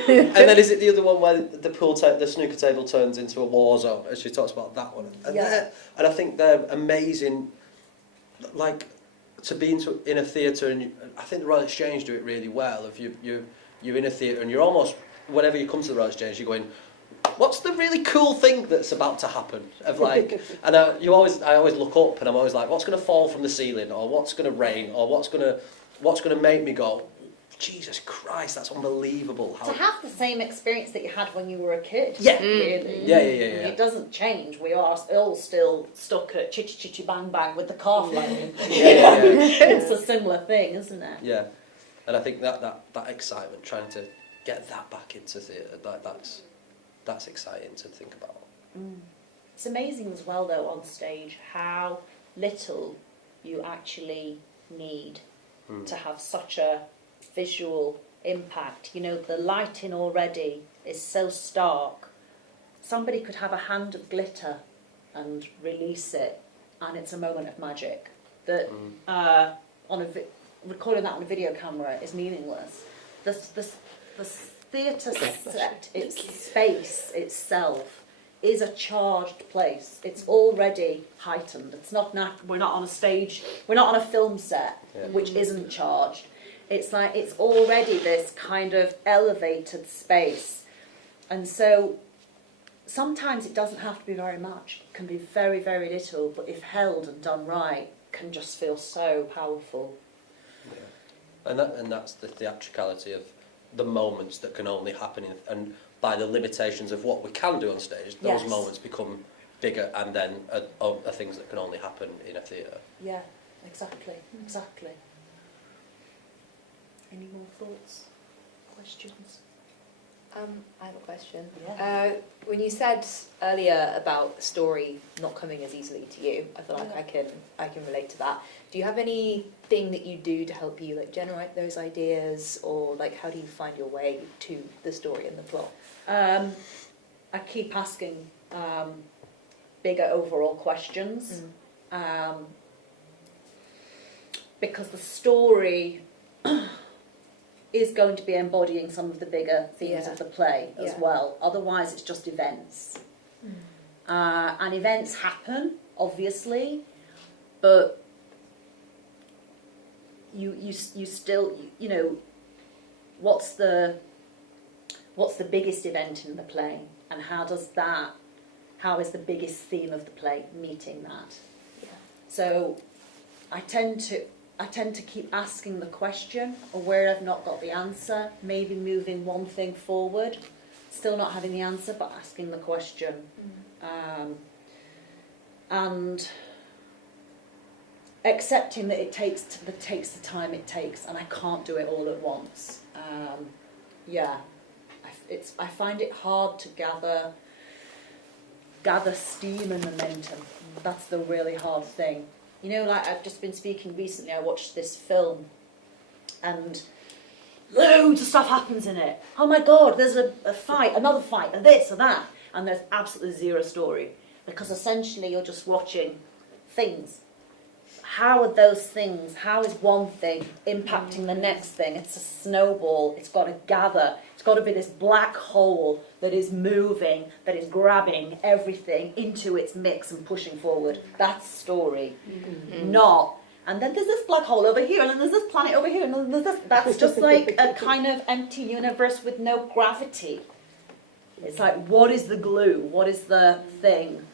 And then is it the other one where the snooker table turns into a war zone? As she talks about that one. And I think they're amazing. Like to be in a theatre, and I think the Royal Exchange do it really well. If you're in a theatre and you're almost, whenever you come to the Royal Exchange, you're going, what's the really cool thing that's about to happen? Of like, and I always look up and I'm always like, what's going to fall from the ceiling, or what's going to rain, or what's going to make me go, Jesus Christ, that's unbelievable. To have the same experience that you had when you were a kid. Yeah. Really. Yeah. It doesn't change. We are all still stuck at chitty chitty bang bang with the car flying. It's a similar thing, isn't it? Yeah. And I think that excitement, trying to get that back into theatre, that's exciting to think about. It's amazing as well, though, on stage, how little you actually need to have such a visual impact. You know, the lighting already is so stark. Somebody could have a hand of glitter and release it, and it's a moment of magic. That recording that on a video camera is meaningless. The theatre set, its space itself, is a charged place. It's already heightened. It's not we're not on a stage. We're not on a film set which isn't charged. It's like it's already this kind of elevated space, and so sometimes it doesn't have to be very much. It can be very, very little, but if held and done right, can just feel so powerful. And that's the theatricality of the moments that can only happen and by the limitations of what we can do on stage, those moments become bigger, and then are things that can only happen in a theatre. Yeah, exactly. Any more thoughts, questions? I have a question. Yeah. When you said earlier about story not coming as easily to you, I feel like I can relate to that. Do you have anything that you do to help you like generate those ideas, or like how do you find your way to the story and the plot? I keep asking bigger overall questions, because the story is going to be embodying some of the bigger themes of the play as well. Otherwise, it's just events. And events happen, obviously, but you still, you know, what's the biggest event in the play, and how is the biggest theme of the play meeting that? Yeah. So I tend to keep asking the question, or where I've not got the answer, maybe moving one thing forward, still not having the answer, but asking the question. And accepting that it takes the time it takes, and I can't do it all at once. I find it hard to gather steam and momentum. That's the really hard thing. You know, like I've just been speaking recently, I watched this film and loads of stuff happens in it. Oh my God, there's a fight, another fight, and this and that. And there's absolutely zero story. Because essentially you're just watching things. How are those things, how is one thing impacting the next thing? It's a snowball, it's got to gather. It's got to be this black hole that is moving, that is grabbing everything into its mix and pushing forward. That's story. Not, and then there's this black hole over here, and then there's this planet over here, and then there's this. That's just like a kind of empty universe with no gravity. It's like, what is the glue? What is the thing?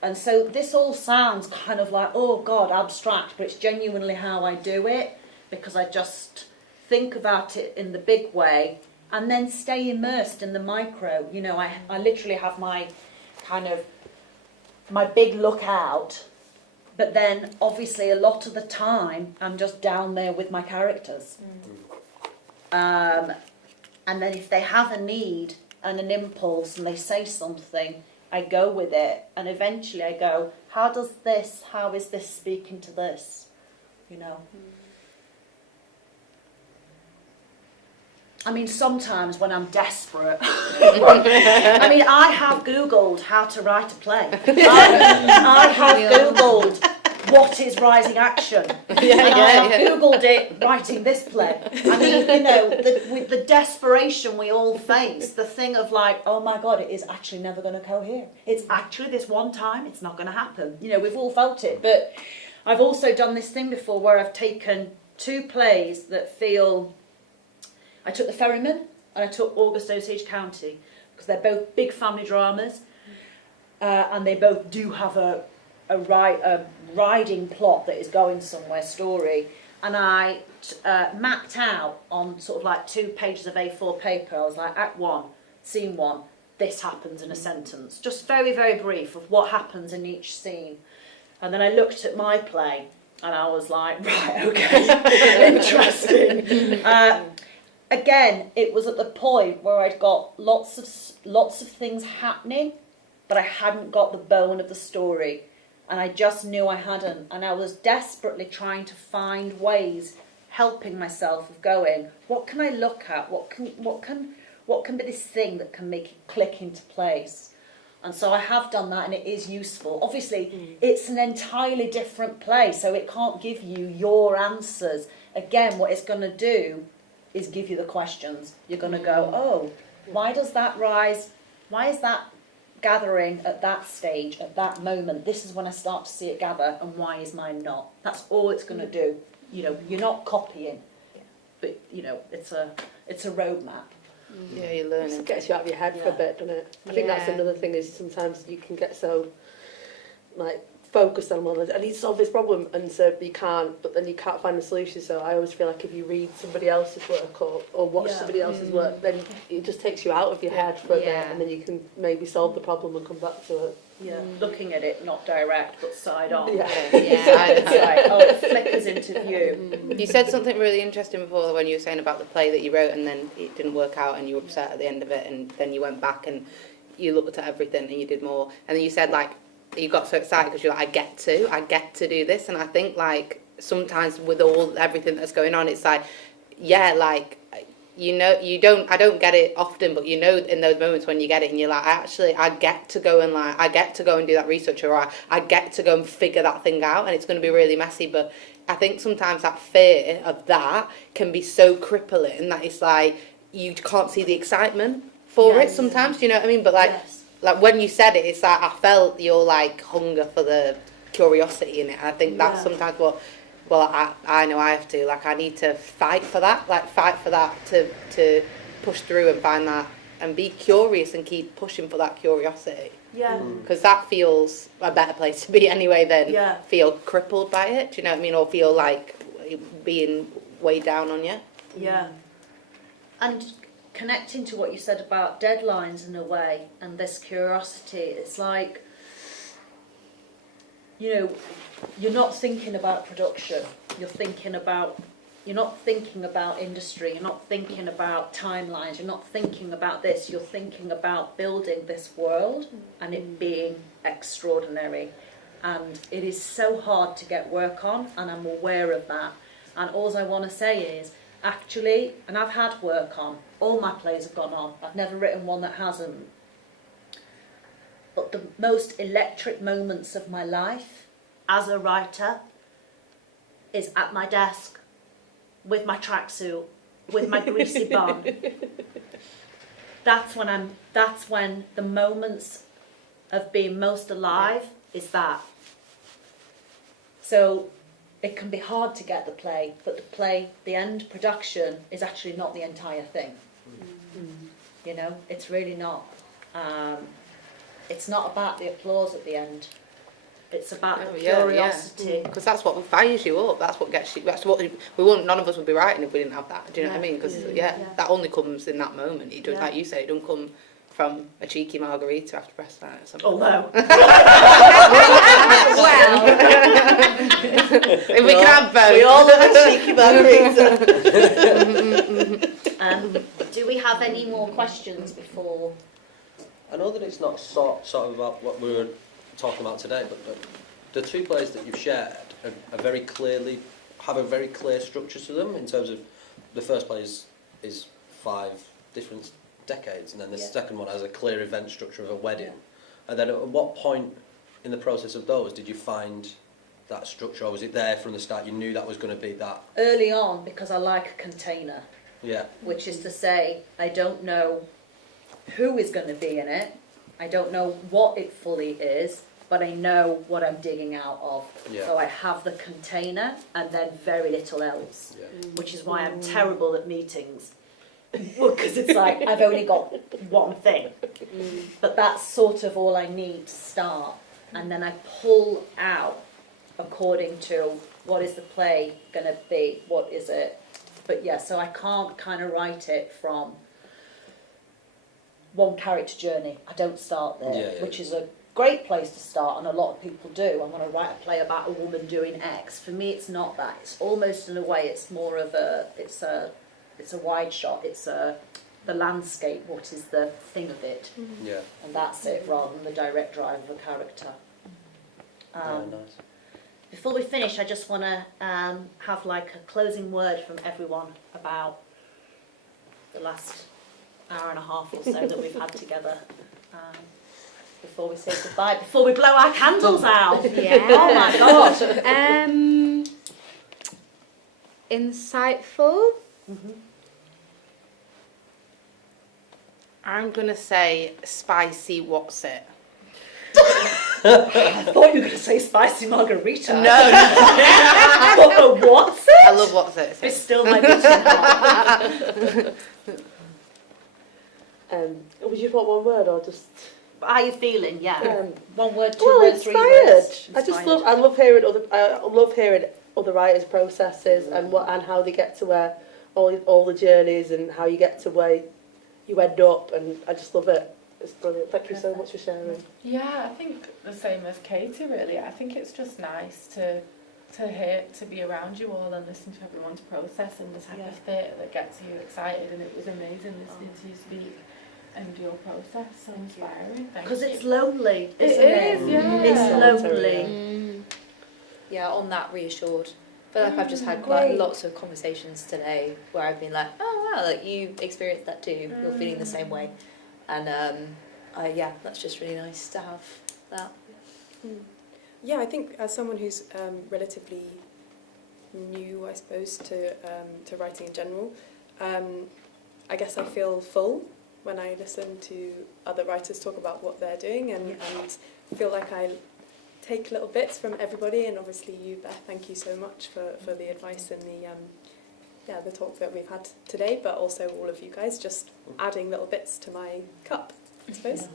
And so this all sounds kind of like, oh God, abstract, but it's genuinely how I do it, because I just think about it in the big way and then stay immersed in the micro. You know, I literally have my big lookout, but then obviously a lot of the time I'm just down there with my characters. And then if they have a need and an impulse and they say something, I go with it, and eventually I go, how is this speaking to this? You know? I mean, sometimes when I'm desperate, I mean, I have Googled how to write a play. I have Googled what is rising action. I have Googled it writing this play. I mean, you know, with the desperation we all face, the thing of like, oh my God, it is actually never going to cohere. It's actually this one time, it's not going to happen. You know, we've all felt it. But I've also done this thing before where I've taken two plays that feel... I took The Ferryman and I took August Osage County, because they're both big family dramas, and they both do have a riding plot that is going somewhere, story. And I mapped out on sort of like 2 pages of A4 paper. I was like, Act 1, Scene 1, this happens in a sentence. Just very, very brief of what happens in each scene. And then I looked at my play and I was like, right, okay, interesting. Again, it was at the point where I'd got lots of things happening, but I hadn't got the bone of the story. And I just knew I hadn't. And I was desperately trying to find ways, helping myself of going, what can I look at? What can be this thing that can make it click into place? And so I have done that, and it is useful. Obviously, it's an entirely different play, so it can't give you your answers. Again, what it's going to do is give you the questions. You're going to go, oh, why does that rise? Why is that gathering at that stage, at that moment? This is when I start to see it gather, and why is mine not? That's all it's going to do. You know, you're not copying, but you know, it's a roadmap. Yeah, you're learning. It gets you out of your head for a bit, doesn't it? I think that's another thing, is sometimes you can get so like focused on, well, I need to solve this problem, and so you can't, but then you can't find a solution. So I always feel like if you read somebody else's work or watch somebody else's work, then it just takes you out of your head for a bit, and then you can maybe solve the problem and come back to it. Yeah, looking at it, not direct, but side on. Yeah. It's like, oh, it flickers into view. You said something really interesting before when you were saying about the play that you wrote and then it didn't work out and you were upset at the end of it, and then you went back and you looked at everything and you did more, and then you said like you got so excited because you're like, I get to do this. And I think like sometimes with everything that's going on, it's like, yeah, like, you know, I don't get it often, but you know, in those moments when you get it and you're like, I get to go and do that research, or I get to go and figure that thing out, and it's going to be really messy. But I think sometimes that fear of that can be so crippling that it's like you can't see the excitement for it sometimes, you know what I mean? But like, like when you said it, it's like I felt your like hunger for the curiosity in it. I think that's sometimes what, well, I know I have to, like I need to fight for that to push through and find that and be curious and keep pushing for that curiosity. Yeah. Because that feels a better place to be anyway than feel crippled by it, do you know what I mean? Or feel like being weighed down on you. Yeah. And connecting to what you said about deadlines in a way, and this curiosity, it's like, you know, you're not thinking about production, you're not thinking about industry, you're not thinking about timelines, you're not thinking about this, you're thinking about building this world and it being extraordinary. And it is so hard to get work on, and I'm aware of that. And all I want to say is, actually, and I've had work on, all my plays have gone on, I've never written one that hasn't. But the most electric moments of my life as a writer is at my desk with my tracksuit, with my greasy bun. That's when the moments of being most alive is that. So it can be hard to get the play, but the end production is actually not the entire thing. You know, it's really not. It's not about the applause at the end. It's about the curiosity. Because that's what fires you up. That's what gets you. That's what none of us would be writing if we didn't have that. Do you know what I mean? Because that only comes in that moment. It don't, like you say, it don't come from a cheeky margarita after press night or something. Although, well, if we can have both. We all love a cheeky margarita. do we have any more questions before? I know that it's not sort of about what we were talking about today, but the two plays that you've shared have a very clear structure to them in terms of the first play is 5 different decades, and then the second one has a clear event structure of a wedding. And then at what point in the process of those did you find that structure, or was it there from the start? You knew that was going to be that? Early on, because I like a container. Yeah. Which is to say, I don't know who is going to be in it. I don't know what it fully is, but I know what I'm digging out of. Yeah. So I have the container and then very little else, which is why I'm terrible at meetings. Well, because it's like, I've only got one thing. But that's sort of all I need to start. And then I pull out according to what is the play going to be, what is it. But yeah, so I can't kind of write it from one character journey. I don't start there, which is a great place to start, and a lot of people do. I'm going to write a play about a woman doing X. For me, it's not that. It's almost in a way, it's more of it's a wide shot. It's the landscape. What is the thing of it? Yeah. And that's it, rather than the direct drive of a character. Nice. Before we finish, I just want to have like a closing word from everyone about the last hour and a half or so that we've had together. Before we say goodbye, before we blow our candles out. Yeah. Oh my gosh. Insightful. I'm going to say spicy what's it. I thought you were going to say spicy margarita. No. But what's it? I love what's it. It's still my meeting. Would you put one word or just... How are you feeling? Yeah. One word, two Well, words, three inspired. words. I just love. I love hearing other writers' processes and how they get to where all the journeys and how you get to where you end up, and I just love it. It's brilliant. Thank you so much for sharing. Yeah, I think the same as Katie, really. I think it's just nice to be around you all and listen to everyone's process and the type of theatre that gets you excited. And it was amazing listening to you speak and your process. So inspiring. Because it's lonely, It isn't it? is, yeah. It's lonely. Yeah, on that reassured. I feel like I've just had quite lots of conversations today where I've been like, oh wow, like you experienced that too. You're feeling the same way, and yeah, that's just really nice to have that. Yeah, I think as someone who's relatively new, I suppose, to writing in general, I guess I feel full when I listen to other writers talk about what they're doing, and feel like I take little bits from everybody, and obviously you, Beth, thank you so much for the advice and the talk that we've had today, but also all of you guys just adding little bits to my cup, I suppose.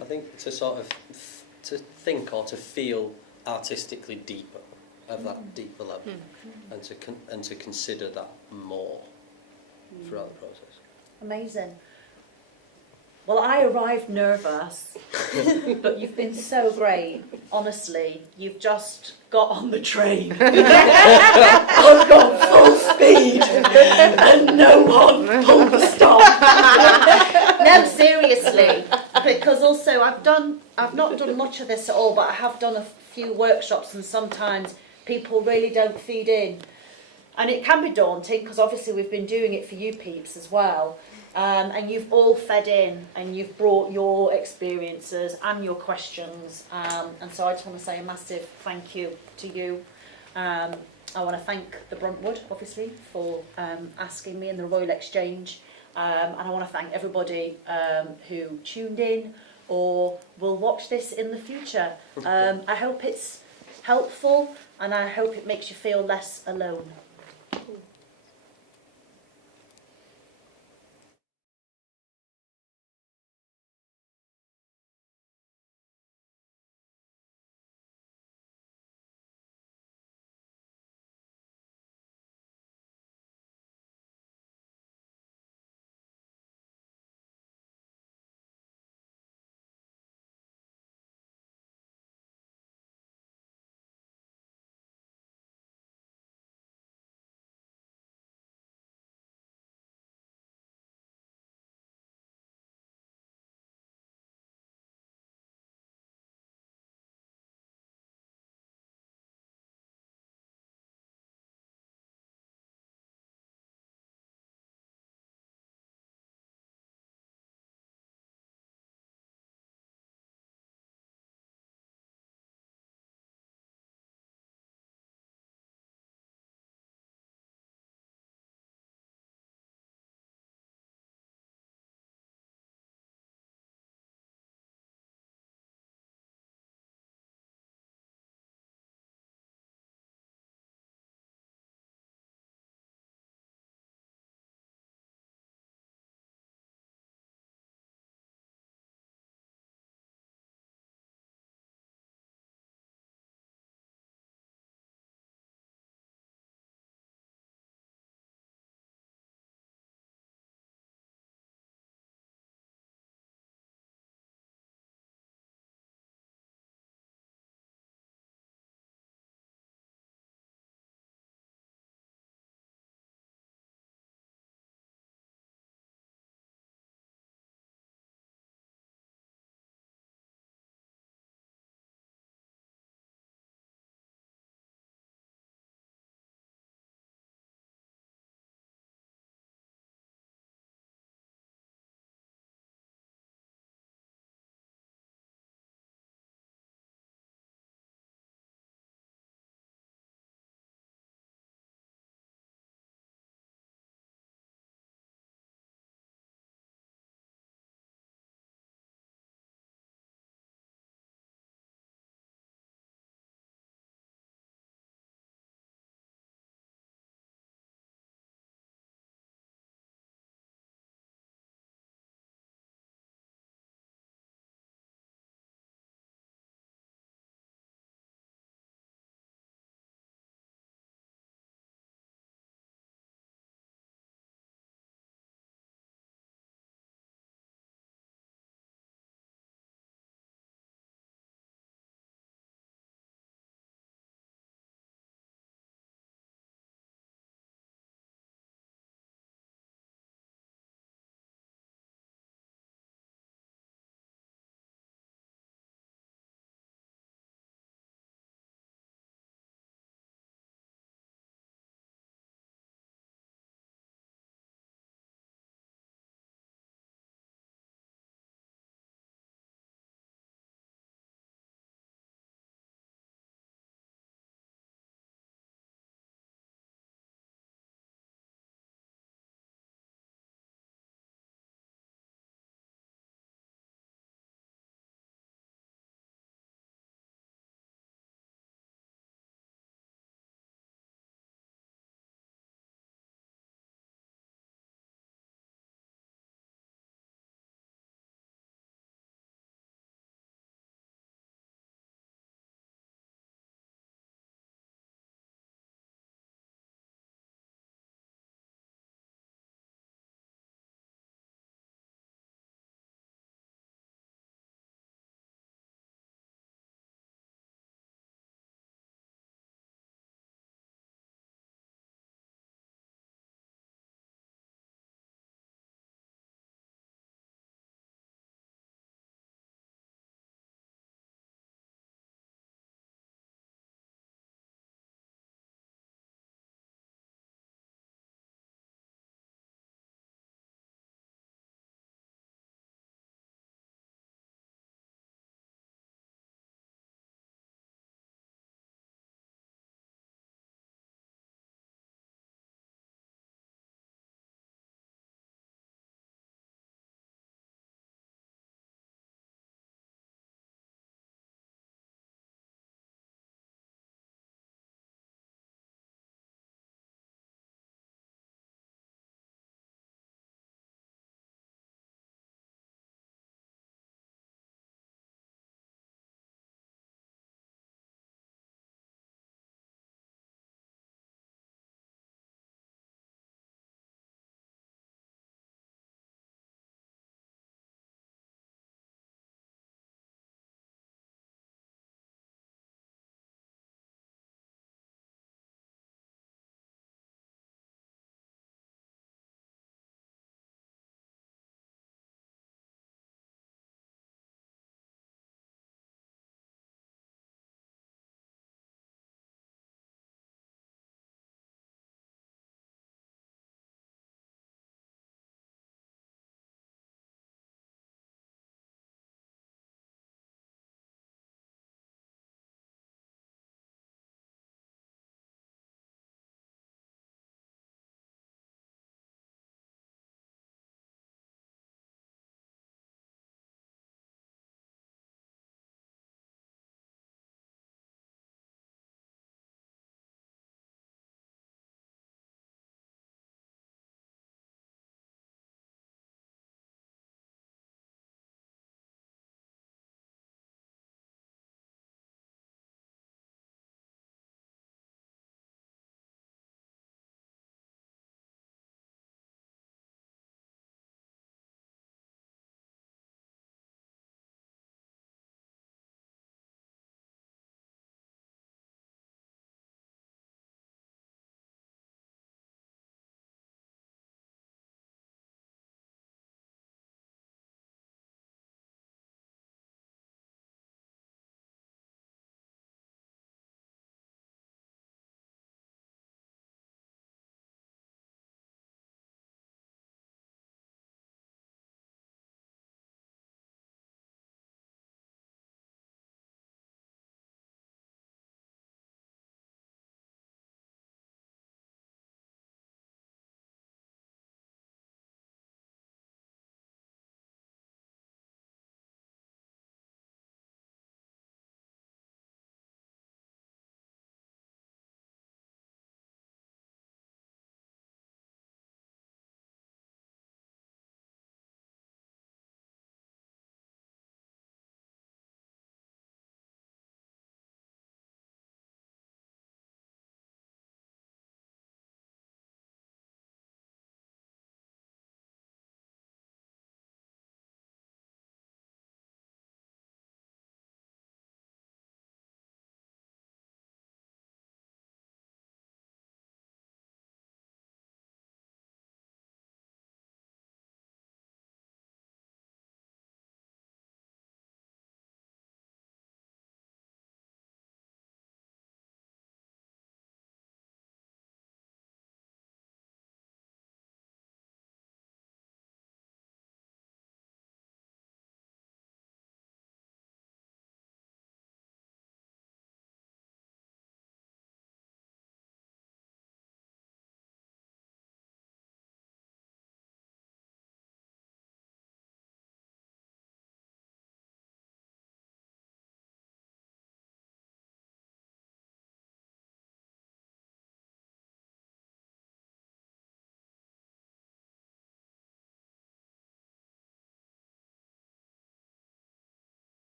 I think to sort of to think or to feel artistically deeper, of that deeper level, and to consider that more throughout the process. Amazing. Well, I arrived nervous, but you've been so great. Honestly, you've just got on the train. I've got full speed, and no one pulled the stop. No, seriously, because also I've not done much of this at all, but I have done a few workshops, and sometimes people really don't feed in, and it can be daunting because obviously we've been doing it for you peeps as well. And you've all fed in, and you've brought your experiences and your questions, and so I just want to say a massive thank you to you. I want to thank the Bruntwood, obviously, for asking me in the Royal Exchange, and I want to thank everybody who tuned in or will watch this in the future. I hope it's helpful, and I hope it makes you feel less alone.